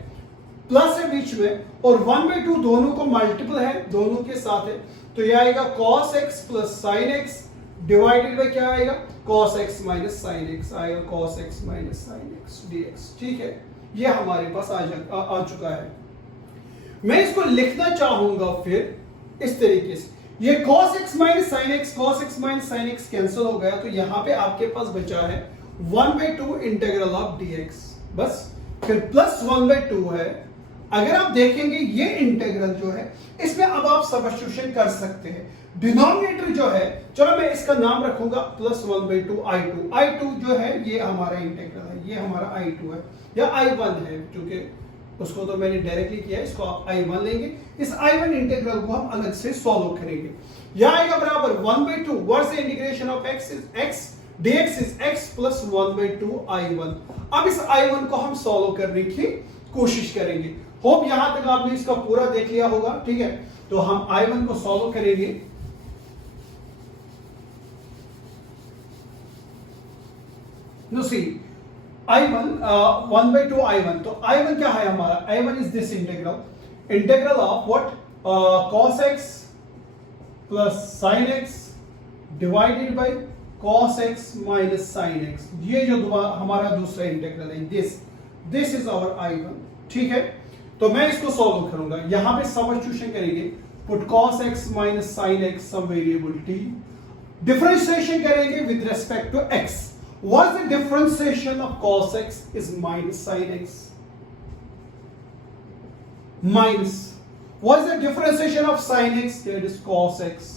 प्लस है बीच में और 1/2 दोनों को मल्टीपल है, दोनों के साथ है, तो यह आएगा cos x plus sin x divided by क्या आएगा cos x minus sin x, आएगा cos x minus sin x dx। ठीक है, ये हमारे पास आ चुका है। मैं इसको लिखना चाहूंगा फिर इस तरीके से, ये cos x minus sin x, cos x minus sin x cancel हो गया, तो यहां पे आपके पास बचा है 1/2 इंटीग्रल ऑफ dx, बस। फिर प्लस 1/2 है। अगर आप देखेंगे ये इंटीग्रल जो है इसमें अब आप सब्स्टिट्यूशन कर सकते हैं। डिनोमिनेटर जो है, चलो मैं इसका नाम रखूंगा प्लस 1/2 I2 जो है ये हमारा इंटीग्रल है, ये हमारा I2 है या I1 है, क्योंकि उसको तो मैंने डायरेक्टली किया है, इसको आप I1 लेंगे। इस I1 इंटीग्रल को हम अलग से सॉल्व करेंगे। यह आएगा बराबर 1/2, what's the integration of x is x, dx is x plus 1/2 I1। अब इस I1 को हम सॉल्व करने की कोशिश करेंगे। होप यहां तक आपने इसका पूरा देख लिया होगा। ठीक है, तो हम I1 को सॉल्व करेंगे। नो सी I1 1/2 I1, तो I1 क्या है हमारा, I1 is this integral of what, cos x plus sin x divided bye cos x minus sin x। ये जो हमारा दूसरा इंटीग्रल है, दिस इज आवर I1। ठीक है, तो मैं इसको सॉल्व करूंगा, यहां पे सब्स्टिट्यूशन करेंगे, put cos x minus sin x some variable t, differentiation करेंगे with respect to x। What's the differentiation of cos x is minus sin x minus, what's the differentiation of sin x, that is cos x,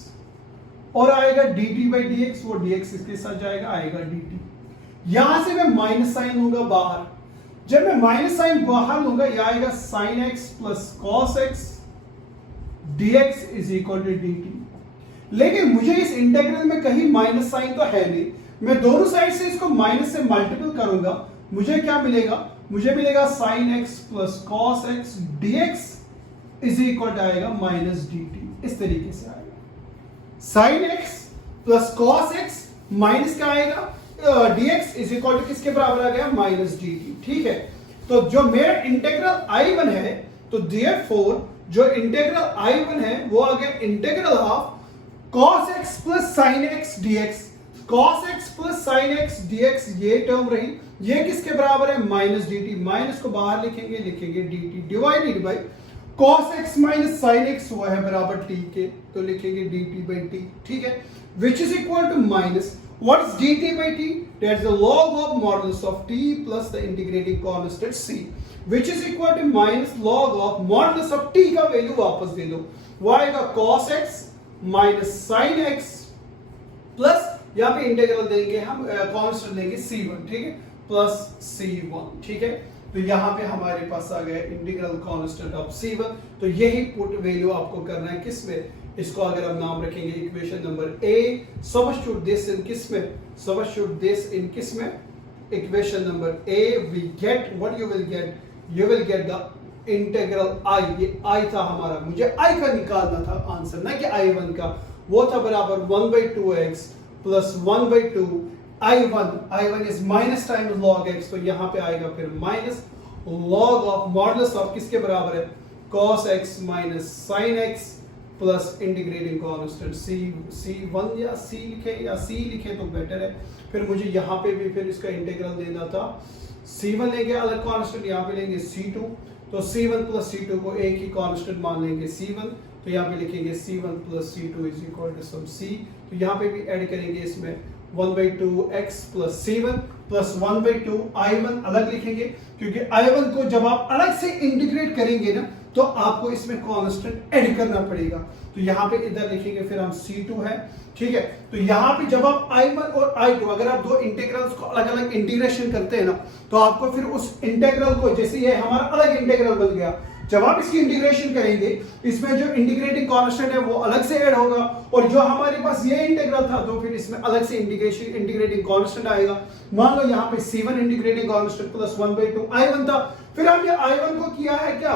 और आएगा dt by dx, वो dx इसके साथ जाएगा, आएगा dt। यहां से मैं माइनस साइन लूंगा बाहर, जब मैं माइनस साइन बाहर लूंगा यह आएगा sin x plus cos x dx is equal to dt। लेकिन मुझे इस इंटीग्रल में कहीं माइनस साइन तो है नहीं, मैं दोनों साइड से इसको माइनस से मल्टीपल करूंगा, मुझे क्या मिलेगा, मुझे मिलेगा sin x plus cos x dx is equal to आएगा माइनस dt। इस तरीके से आएगा sin x plus cos x minus क्या आएगा dx इज इक्वल टू किसके बराबर आ गया, माइनस dt। ठीक है, तो जो मेरा इंटीग्रल I1 है, तो therefore जो इंटीग्रल I1 है वो आ गया integral of cos x plus sin x dx। cos x plus sin x dx ये टर्म रही, ये किसके बराबर है, माइनस dt। माइनस को बाहर लिखेंगे dt divided bye cos x minus sin x हुआ है बराबर t के, तो लिखेंगे dt by t। ठीक है, which is equal to minus what is dt by t, that is the log of modulus of t plus the integrating constant c, which is equal to minus log of modulus of t का वैल्यू वापस दे दो, वो आएगा cos x minus sin x plus यहाँ पे इंटीग्रल देंगे हम, कांस्टेंट देंगे c1। ठीक है, प्लस c1। ठीक है, तो यहाँ पे हमारे पास आ गया इंटीग्रल कांस्टेंट ऑफ c1। तो यही पुट वैल्यू आपको करना है किसमें, इसको अगर हम नाम रखेंगे equation number A, substitute this in किसमें, सबस्टिट्यूट दिस इन किसमें, equation number A, we get what you will get. You will get the integral I. ये I था हमारा, मुझे I का निकालना था आंसर, ना कि I1 का. वो था बराबर 1/2x plus 1/2 I1 is minus times log x, तो यहाँ पे आएगा फिर minus log of modulus of किसके बराबर है, cos x minus sin x plus integrating constant C1 या C लिखे या C लिखे तो बेटर है. फिर मुझे यहाँ पे भी फिर इसका इंटीग्रल देना था. C1 लेंगे अलग कांस्टेंट, यहाँ पे लेंगे C2, तो C1 प्लस C2 को एक ही कांस्टेंट मान लेंगे C1, तो यहाँ पे लिखेंगे C1 plus C2 is equal to some C. तो यहाँ पे भी ऐड करेंगे इसमें 1/2x plus C1 plus 1/2 I1 अलग लिखेंगे, क्योंकि I1 को जब आप अलग से इंटीग्रेट करेंगे ना तो आपको इसमें कांस्टेंट ऐड करना पड़ेगा. तो यहाँ पे इधर लिखेंगे फिर हम C2 है, ठीक है. तो यहाँ पे जब आप I1 और I2 अगर आप दो इंटीग्रल्स को अलग अलग इंटीग्रेशन करते हैं ना, तो आपको फिर उस इंटीग्रल को, जैसे ये हमारा अलग इंटीग्रल बन गया, जब आप इसकी इंटीग्रेशन करेंगे इसमें जो इंटीग्रेटिंग कांस्टेंट है वो अलग से ऐड होगा, और जो हमारे पास ये इंटीग्रल था तो फिर इसमें अलग से इंटीग्रेटिंग कांस्टेंट आएगा. मान लो यहाँ पे C1 integrating constant plus 1/2 I1 था. फिर हम ये I1 को किया है क्या,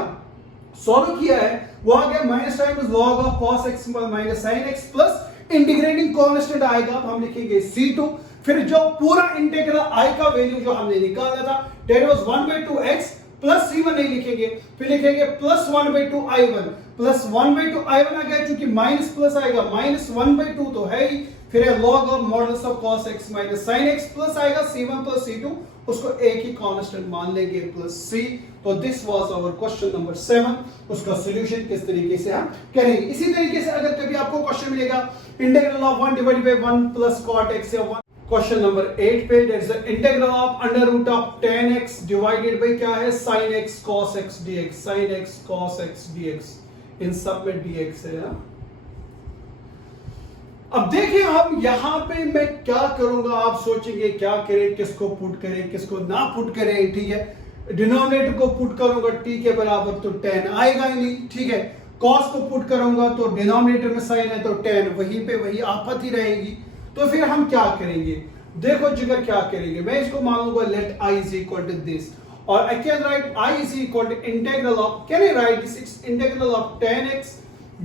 सॉल्व किया है, वो आ गया minus times log of cos x minus sin x plus integrating constant आएगा, हम लिखेंगे C2. फिर जो पूरा इंटीग्रल I का वैल्यू जो हमने निकाला था that was 1/2x plus C1 नहीं लिखेंगे, फिर लिखेंगे प्लस 1/2 I1 प्लस 1/2 I1 आ गया, क्योंकि माइनस प्लस आएगा, माइनस 1/2 तो है ही. फिर है log of modulus of cos x minus sin x plus आएगा C1 प्लस C2, उसको एक ही कांस्टेंट मान लेंगे प्लस C. तो this was our question number 7. उसका सॉल्यूशन किस तरीके से हम करेंगे. इसी तरीके से अगर कभी आपको क्वेश्चन मिलेगा integral of 1 divided by 1 plus cot x या 1, क्वेश्चन नंबर 8 पे that's the integral of under root of tan x divided by क्या है, sin x cos x dx, sin x cos x dx, इन सब में dx है. अब देखिए हम यहाँ पे मैं क्या करूंगा, आप सोचेंगे क्या करें, किसको पुट करें किसको ना पुट करें, ठीक है. डिनोमिनेटर को पुट करूंगा t के बराबर तो tan आएगा ही नहीं, ठीक है. cos को पुट करूंगा तो डिनोमिनेटर में sin है तो tan वहीं पे वही आपत्ति रहेगी. तो फिर हम क्या करेंगे, देखो जिगर क्या करेंगे, मैं इसको मान लूंगा late i is equal to this, और I can write i is equal to integral of, can I write this integral of tan x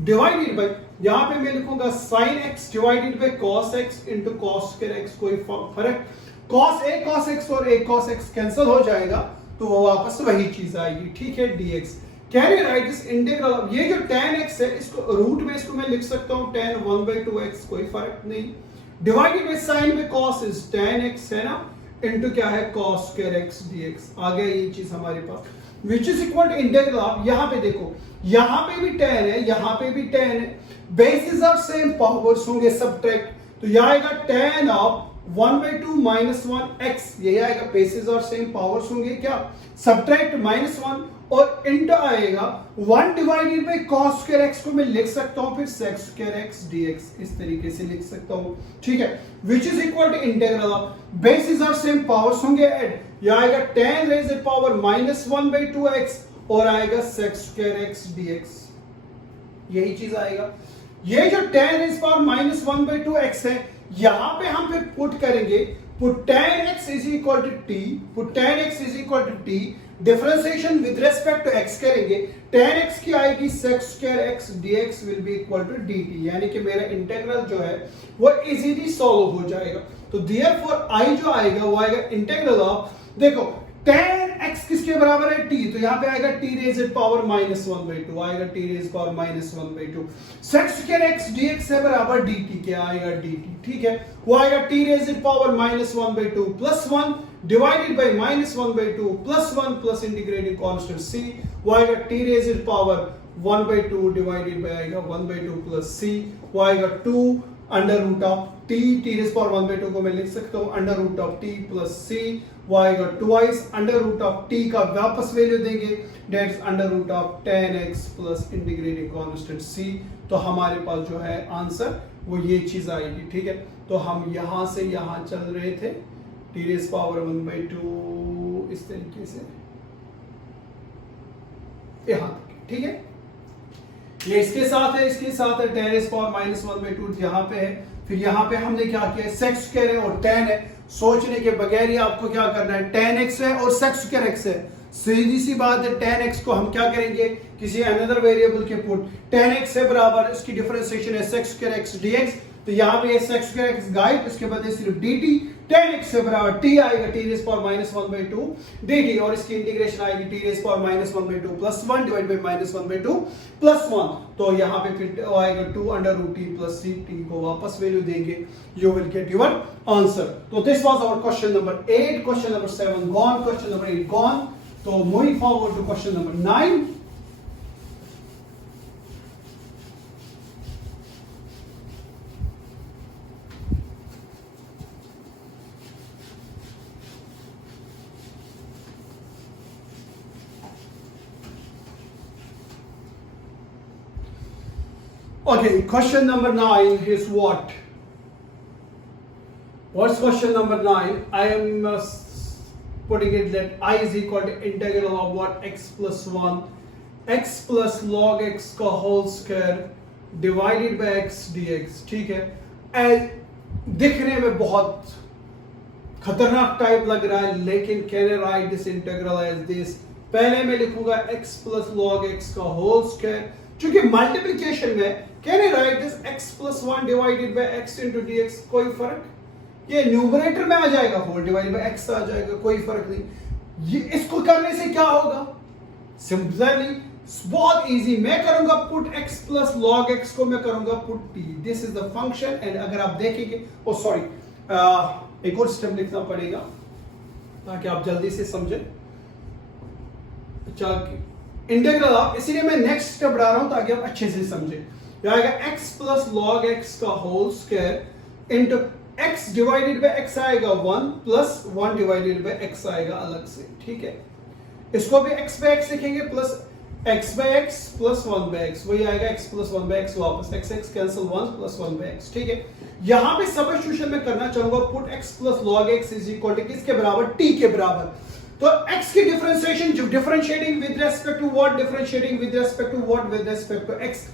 divided by, यहाँ पे मैं लिखूंगा sin x divided by cos x into cos square x, कोई फर्क, cos x और a cos x कैंसिल हो जाएगा तो वो वापस वही चीज आएगी, ठीक है, dx. Can I write this integral of, ये जो tan x है इसको रूट में इसको मैं लिख सकता हूँ tan 1/2x, कोई फर्क नहीं, डिवाइडेड बाय sin में cos is tan x है ना, इनटू क्या है cos square x dx. आ गया ये चीज हमारे पास, which is equal to integral of, यहाँ पे देखो यहाँ पे भी tan है, यहाँ पे भी tan है, bases of same powers होंगे subtract, तो यह आएगा tan of 1/2 minus 1x, यही आएगा, बेसिस और सेम पावर्स होंगे क्या, सब्ट्रैक्ट -1 और इंटू आएगा 1 divided bye cos square x को मैं लिख सकता हूं फिर sec स्क्वायर x dx, इस तरीके से लिख सकता हूं, ठीक है. Which is equal to integral of bases और सेम पावर्स होंगे ऐड, यह आएगा tan rays to power -1/2x और आएगा sec स्क्वायर x dx, यही चीज आएगा. ये जो tan rays to power -1/2x है यहां पे हम फिर पुट करेंगे, put tan x is equal to t, put tan x is equal to t, differentiation with respect to x करेंगे, tan x की आएगी sec square x dx will be equal to dt, यानी कि मेरा इंटीग्रल जो है वो इजीली सॉल्व हो जाएगा. तो देयरफॉर i जो आएगा वो आएगा इंटीग्रल ऑफ, देखो tan x किसके बराबर है t, तो यहाँ पे आएगा t रेज़ टू पावर -1/2, आएगा t raise to power -1/2, sec square x dx है बराबर dt, क्या आएगा dt, ठीक है, वो आएगा t raise to power -1/2 plus 1 divided by -1/2 plus 1 plus integrating constant c, वो आएगा t raise to power 1/2 divided by आएगा 1/2 प्लस c, वो आएगा 2 under root of t, t raise power 1/2 को मैं लिख सकता हूँ under root of t plus c, वो आएगा twice under root of t का वापस वैल्यू देंगे, that is under root of tan x plus integrating constant c. तो हमारे पास जो है आंसर वो ये चीज आएगी, ठीक है. तो हम यहां से यहां चल रहे थे t रेज़ पावर 1/2 इस तरीके से यहां तक, ठीक है. ये इसके साथ है, इसके साथ है tan रेज़ पावर -1/2 यहां पे है, फिर यहाँ पे हमने क्या किया, सेक स्क्वायर है और tan है, सोचने के बगैर ही आपको क्या करना है, tan x है और सेक स्क्वायर x है, सीधी सी बात है, tan x को हम क्या करेंगे, किसी अनदर वेरिएबल के पुट, tan x है बराबर इसकी डिफरेंशिएशन है sec square x dx, तो यहाँ पे sec square x गायब, इसके बदले सिर्फ dt, tan x है बराबर t आएगा t raised power minus 1/2 dt, और इसकी इंटीग्रेशन आएगी t raised power minus 1/2 plus 1 divided by minus 1/2 plus 1, तो यहाँ पे फिर आएगा 2 under root t plus c, t को वापस वैल्यू देंगे, you will get your answer. तो this was our question number 8, question number 7 gone, question number 8 gone. So moving forward to question number 9. Okay, question number 9 is what? What's question number 9? I am putting it that I is equal to integral of what, x plus 1 x plus log x का whole square divided by x dx, ठीक है। दिखने में बहुत खतरनाक टाइप लग रहा है, लेकिन can I write this integral as this? पहले मैं लिखूंगा x plus log x का whole square, चूंकि मल्टीप्लिकेशन में can I write this x plus 1 divided by x into dx, कोई फर्क, ये न्यूमरेटर में आ जाएगा, होल डिवाइड बाय x आ जाएगा, कोई फर्क नहीं। ये इसको करने से क्या होगा, सिंपली बहुत इजी, मैं करूंगा put x plus log x को मैं करूंगा put t, this is the function. And अगर आप देखेंगे, ओ सॉरी, एक और स्टेप लिखना पड़ेगा ताकि आप जल्दी से समझें। अच्छा, इंटीग्रल ऑफ, इसीलिए मैं नेक्स्ट स्टेप बढ़ा रहा हूं ताकि आप अच्छे से समझें। यह आएगा x प्लस log x का whole square into x divided by x आएगा 1 प्लस 1 डिवाइडेड बाय x आएगा अलग से, ठीक है। इसको भी x बाय x लिखेंगे plus x by x plus 1 by x, वही आएगा x प्लस 1 बाय x वापस, x x cancel 1 plus 1 by x, ठीक है। यहां पे सब्स्टिट्यूशन में करना चाहूंगा put x plus log x is equal to किसके बराबर, t के बराबर। तो x की डिफरेंशिएशन, जो differentiating with respect to what, differentiating with respect to what, with respect to x,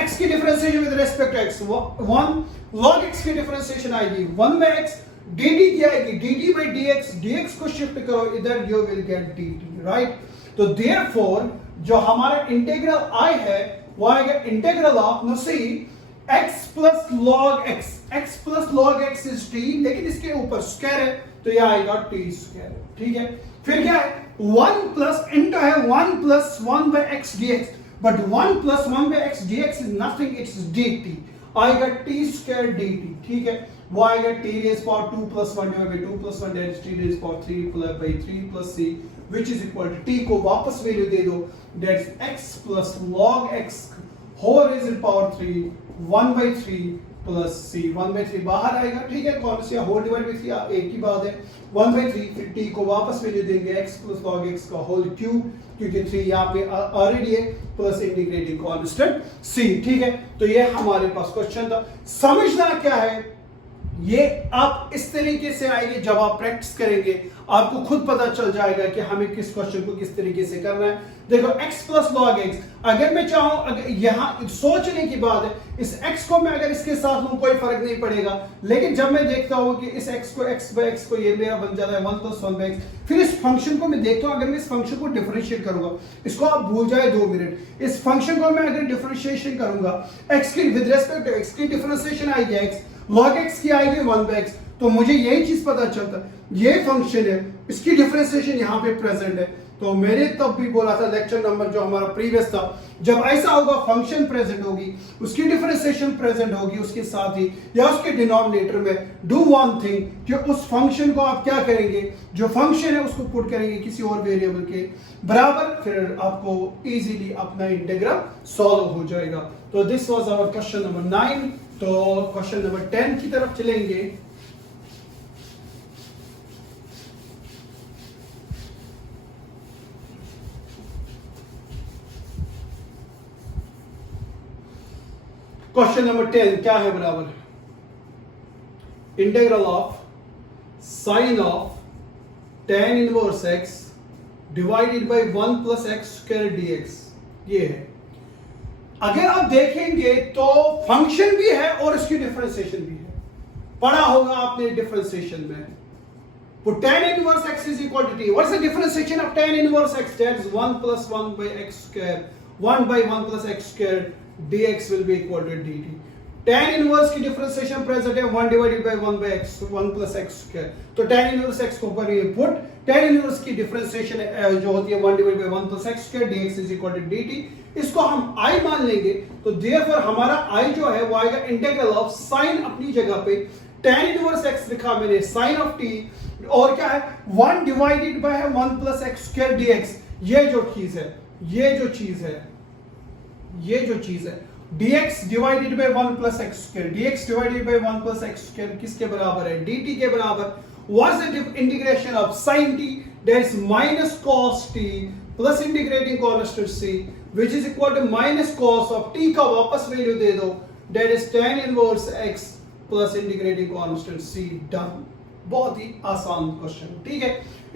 x की differentiation with respect to x 1, log x की डिफरेंशिएशन आएगी 1 बाय x, dt क्या आएगी, dt by dx, dx को शिफ्ट करो इधर, you will get dt, right. तो therefore जो हमारा इंटीग्रल i है वो आएगा integral of, no see, x plus log x, x plus log x is t, लेकिन इसके ऊपर स्क्वायर है तो यह आएगा t स्क्वायर, ठीक है। फिर क्या है, 1 प्लस इंटू है 1 plus 1 by x dx, but 1 plus 1 by x dx is nothing, it's dt, आएगा t square dt, ठीक है। वो आएगा t raised power 2 plus 1 divided by 2 plus 1, that is t raised power 3 plus by 3 plus c, which is equal to t को वापस वैल्यू दे दो, that's x plus log x whole raised power 3 1 by 3 plus c, 1 by 3 बाहर आएगा, ठीक है। कौन सी होल डिवाइड बाय 3 एक ही बात है, 1 by 3, फिर t को वापस वैल्यू देंगे x plus log x का होल क्यूब, क्योंकि 3 यहाँ पे ऑलरेडी है, प्लस इंटीग्रेटिंग कांस्टेंट c, ठीक है। तो ये हमारे पास क्वेश्चन था। समझना क्या है, ये आप इस तरीके से आएंगे, जब आप प्रैक्टिस करेंगे आपको खुद पता चल जाएगा कि हमें किस क्वेश्चन को किस तरीके से करना है। देखो x प्लस log x, अगर मैं चाहूं, अगर यहाँ सोचने की बात है, इस x को मैं अगर इसके साथ लूं कोई फर्क नहीं पड़ेगा, लेकिन जब मैं देखता हूं कि इस x को x बाय x को, ये मेरा बन जाता है 1 प्लस 1 बाय x, फिर इस फंक्शन को मैं देखता हूं, अगर मैं इस फंक्शन को डिफरेंशिएट करूंगा, इसको आप भूल जाए 2 मिनट, इस फंक्शन को मैं अगर डिफरेंशिएशन करूंगा, x की विद रिस्पेक्ट टू x की डिफरेंशिएशन आएगी x, log x की आएगी 1 बाय x, तो मुझे यही चीज पता चलता है, ये फंक्शन है, इसकी डिफरेंशिएशन यहाँ पे प्रेजेंट है। तो मैंने तब भी बोला था लेक्चर नंबर जो हमारा प्रीवियस था, जब ऐसा होगा फंक्शन प्रेजेंट होगी, उसकी डिफरेंशिएशन प्रेजेंट होगी उसके साथ ही, या उसके डिनोमिनेटर में, डू वन थिंग, कि उस फंक्शन को आप क्या करेंगे, जो फंक्शन है उसको पुट करेंगे किसी और वेरिएबल के बराबर, फिर आपको इजीली अपना इंटीग्रल सॉल्व हो जाएगा। तो this was our question number 9। तो क्वेश्चन नंबर 10 की तरफ चलेंगे। क्वेश्चन नंबर 10 क्या है बराबर, integral of sine of tan inverse x divided by 1 plus x square dx, ये है। अगर आप देखेंगे तो फंक्शन भी है और इसकी डिफरेंशिएशन भी है, पढ़ा होगा आपने डिफरेंशिएशन में। तो tan inverse x is equal to t. What's the differentiation of tan inverse x? That is 1 plus 1 by x square. 1 by 1 plus x square dx will be equal to dt. tan inverse की differentiation present है 1 divided by 1 by x 1 plus x square. तो tan inverse x को ऊपर ये put tan inverse की differentiation जो होती है 1 divided by 1 plus x square dx is equal to dt. इसको हम I मान लेंगे तो therefore हमारा I जो है वो आएगा इंटीग्रल ऑफ sin अपनी जगह पे tan inverse x लिखा मैंने sin of t और क्या है 1 divided by 1 plus x square dx। ये जो चीज है dx divided by 1 plus x square dx divided by 1 plus x square किसके बराबर है dt के बराबर। What is the integration of sin t that is minus cos t plus integrating constant c which is equal to minus cos of t का वापस वैल्यू दे दो that is tan inverse x plus integrating constant c। Done. बहुत ही आसान क्वेश्चन, ठीक है।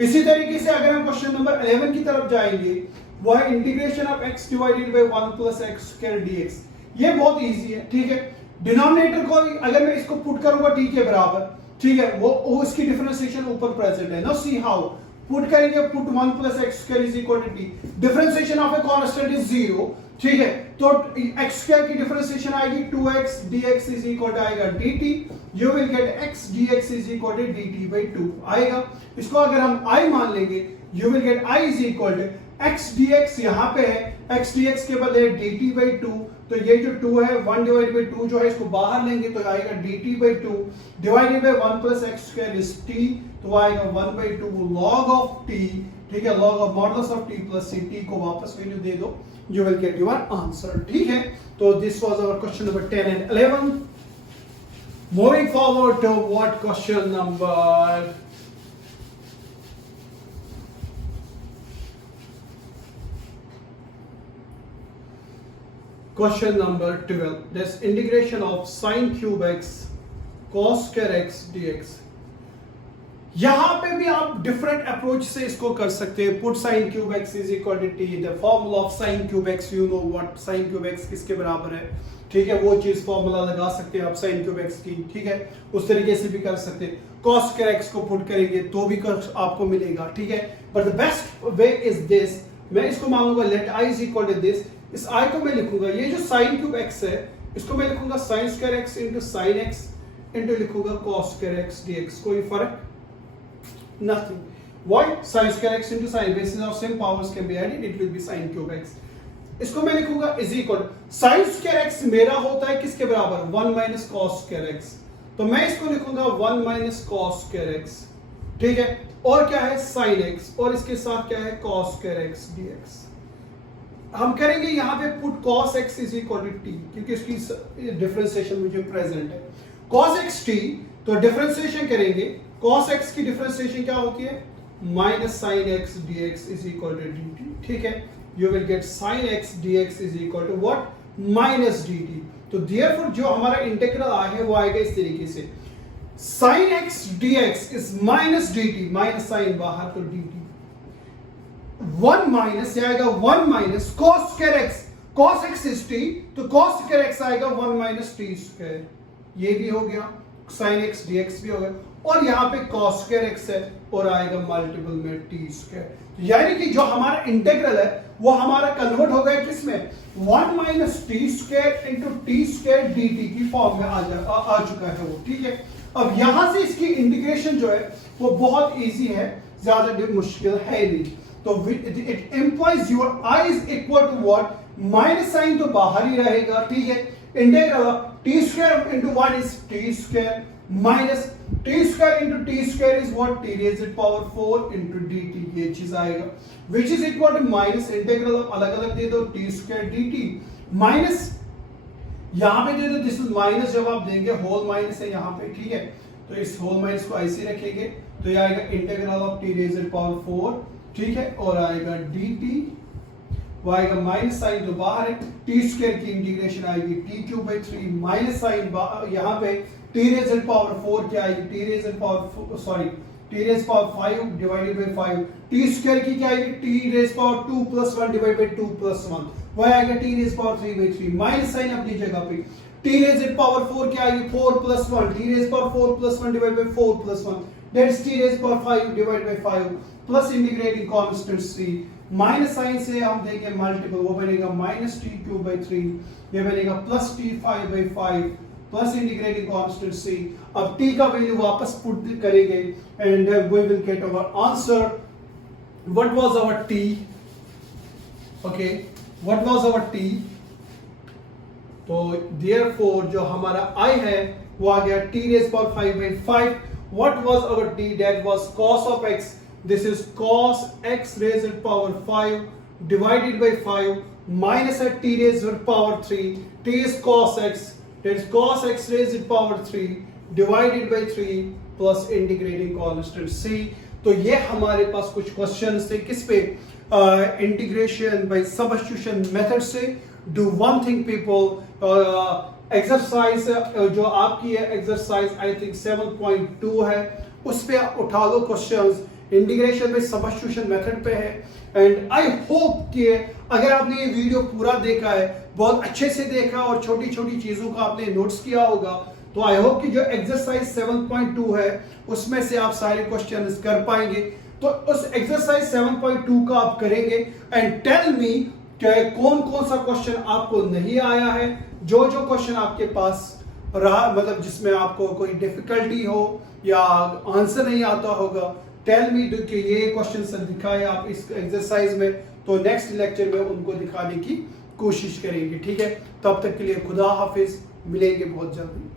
इसी तरीके से अगर हम क्वेश्चन नंबर 11 की तरफ जाएंगे वो है integration of x divided by 1 plus x square dx। ये बहुत इजी है, ठीक है। डिनोमिनेटर को अगर मैं इसको पुट करूंगा t के बराबर, ठीक है, वो उसकी डिफरेंशिएशन ऊपर प्रेजेंट है। नाउ सी हाउ पुट करेंगे, put 1 plus x square is equal to t, differentiation of a constant is 0, ठीक है। तो x स्क्वायर की डिफरेंशिएशन आएगी 2x dx is equal to आएगा dt, you will get x dx is equal to dt by 2 आएगा। इसको अगर हम I मान लेंगे you will get I is equal to x dx यहाँ पे है x dx के बदले dt by 2, तो ये जो 2 है 1 डिवाइड बाय 2 जो है इसको बाहर लेंगे तो आएगा dt by 2 divided by 1 plus x square is t, तो आएगा 1 by 2 log of t, ठीक है, log of modulus of t plus c, t को वापस वैल्यू दे दो, you will get your answer, ठीक है। तो this was our question number 10 and 11. Moving forward to what question number Question number 12. This integration of sine cube x cos square x dx. यहां पे भी आप डिफरेंट अप्रोच से इसको कर सकते हैं। Put sin cube x is equal to t, the formula of sin cube x, you know what sin cube x किसके बराबर है, ठीक है, वो चीज फॉर्मूला लगा सकते हैं आप sin cube x की, ठीक है। उस तरीके से भी कर सकते हैं। cos square x को पुट करेंगे तो भी आपको मिलेगा, ठीक है। But the best way is this, मैं इसको मांगूंगा let i is equal to this, इस i को मैं लिखूंगा, ये जो sin cube x है इसको मैं लिखूंगा sin square x into sin x into लिखूंगा cos square x dx। कोई फर्क? Nothing. Why? Sin square x into sin, basis of same powers can be added, it will be sin cube x. इसको मैं लिखूंगा is equal sin square x मेरा होता है किसके बराबर 1 minus cos square x, तो मैं इसको लिखूंगा 1 minus cos square x, ठीक है। और क्या है sin x और इसके साथ क्या है cos square x dx। हम करेंगे यहाँ पे put cos x is equal to t, क्योंकि इसकी डिफरेंशिएशन मुझे प्रेजेंट है cos x t, तो डिफरेंशिएशन करेंगे cos x की डिफरेंशिएशन क्या होती है minus sin x dx is equal to dt, ठीक है। You will get sin x dx is equal to what minus dt। तो therefore जो हमारा इंटीग्रल है वो आएगा इस तरीके से sin x dx is minus dt, minus sin बाहर तो dt, 1 माइनस आएगा 1 minus cos square x, cos x is t, तो cos square x आएगा 1 माइनस t स्क्वायर, ये भी हो गया, sin x dx भी हो गया, और यहाँ पे cos square x है और आएगा मल्टीपल में t स्क्वायर। यानी कि जो हमारा इंटीग्रल है वो हमारा कन्वर्ट हो गया किसमें 1 minus t square into t square D T की फॉर्म में आ चुका है वो, ठीक है। अब यहां से इसकी इंटीग्रेशन जो है वो बहुत इजी है, ज्यादा मुश्किल है नहीं। तो it implies your i is equal to what minus sine तो बाहर ही रहेगा, ठीक है। Integral t square into 1 is t square minus t square into t square is what t raise to power 4 into dt, ये चीज आएगा which is equal to minus integral of अलग अलग दे दो टी स्क्वायर dt माइनस यहां पे दे दो, दिस इज माइनस जब आप देंगे होल माइनस है यहां पे, ठीक है। तो इस होल माइनस को ऐसे रखेंगे तो ये आएगा integral of t raise to power 4, ठीक है, और आएगा dt, वो आएगा माइनस साइन तो बाहर है, टी स्क्वायर की इंटीग्रेशन आएगी t cube by 3 minus sine यहाँ पे टी रेज़ टू पावर 4 क्या आएगी t raise to power sorry t raise power 5 divided by 5, t square की क्या आएगी t raise power 2 plus 1 divided by 2 plus 1, वो आएगा t raise power 3 by 3 minus sine अपनी जगह पे t raised power 4 क्या आएगी 4 plus 1 t raised power 4 plus 1 divided by 4 plus 1 that is t raised power 5 divided by 5 plus integrating constant c minus sine से हम देंगे मल्टीपल वो बनेगा माइनस टी क्यूब बाई 3 ये बनेगा plus t 5 by 5 plus integrating constant c अब t का वैल्यू वापस पुट करेंगे and we will get our answer what was our t okay what was our t तो देयरफॉर जो हमारा i है वो आ गया t raise power 5 by 5 what was our t that was cos of x this is cos x raised power 5 divided by 5 minus a t raised power 3 t is cos x that is cos x raised power 3 divided by 3 plus integrating constant c तो ये हमारे पास कुछ क्वेश्चंस थे किस पे इंटीग्रेशन बाय सब्स्टिट्यूशन मेथड से do one thing people exercise जो आपकी है एक्सरसाइज आई थिंक 7.2 है उस पे उठा लो क्वेश्चंस इंटीग्रेशन में सब्स्टिट्यूशन मेथड पे है एंड आई होप कि अगर आपने ये वीडियो पूरा देखा है बहुत अच्छे से देखा और छोटी छोटी चीजों का आपने नोट्स किया होगा तो आई होप कि जो एक्सरसाइज 7.2 है उसमें से आप सारे क्वेश्चंस कर पाएंगे तो उस एक्सरसाइज 7.2 का आप करेंगे एंड टेल मी कौन कौन सा क्वेश्चन आपको नहीं आया है जो क्वेश्चन आपके पास रहा मतलब जिसमें आपको कोई डिफिकल्टी हो या आंसर नहीं आता होगा टेल मी कि ये क्वेश्चन सर दिखाए आप इस एक्सरसाइज में तो नेक्स्ट लेक्चर में उनको दिखाने की कोशिश करेंगे ठीक है तब तक के लिए खुदा हाफिज मिलेंगे बहुत जल्दी।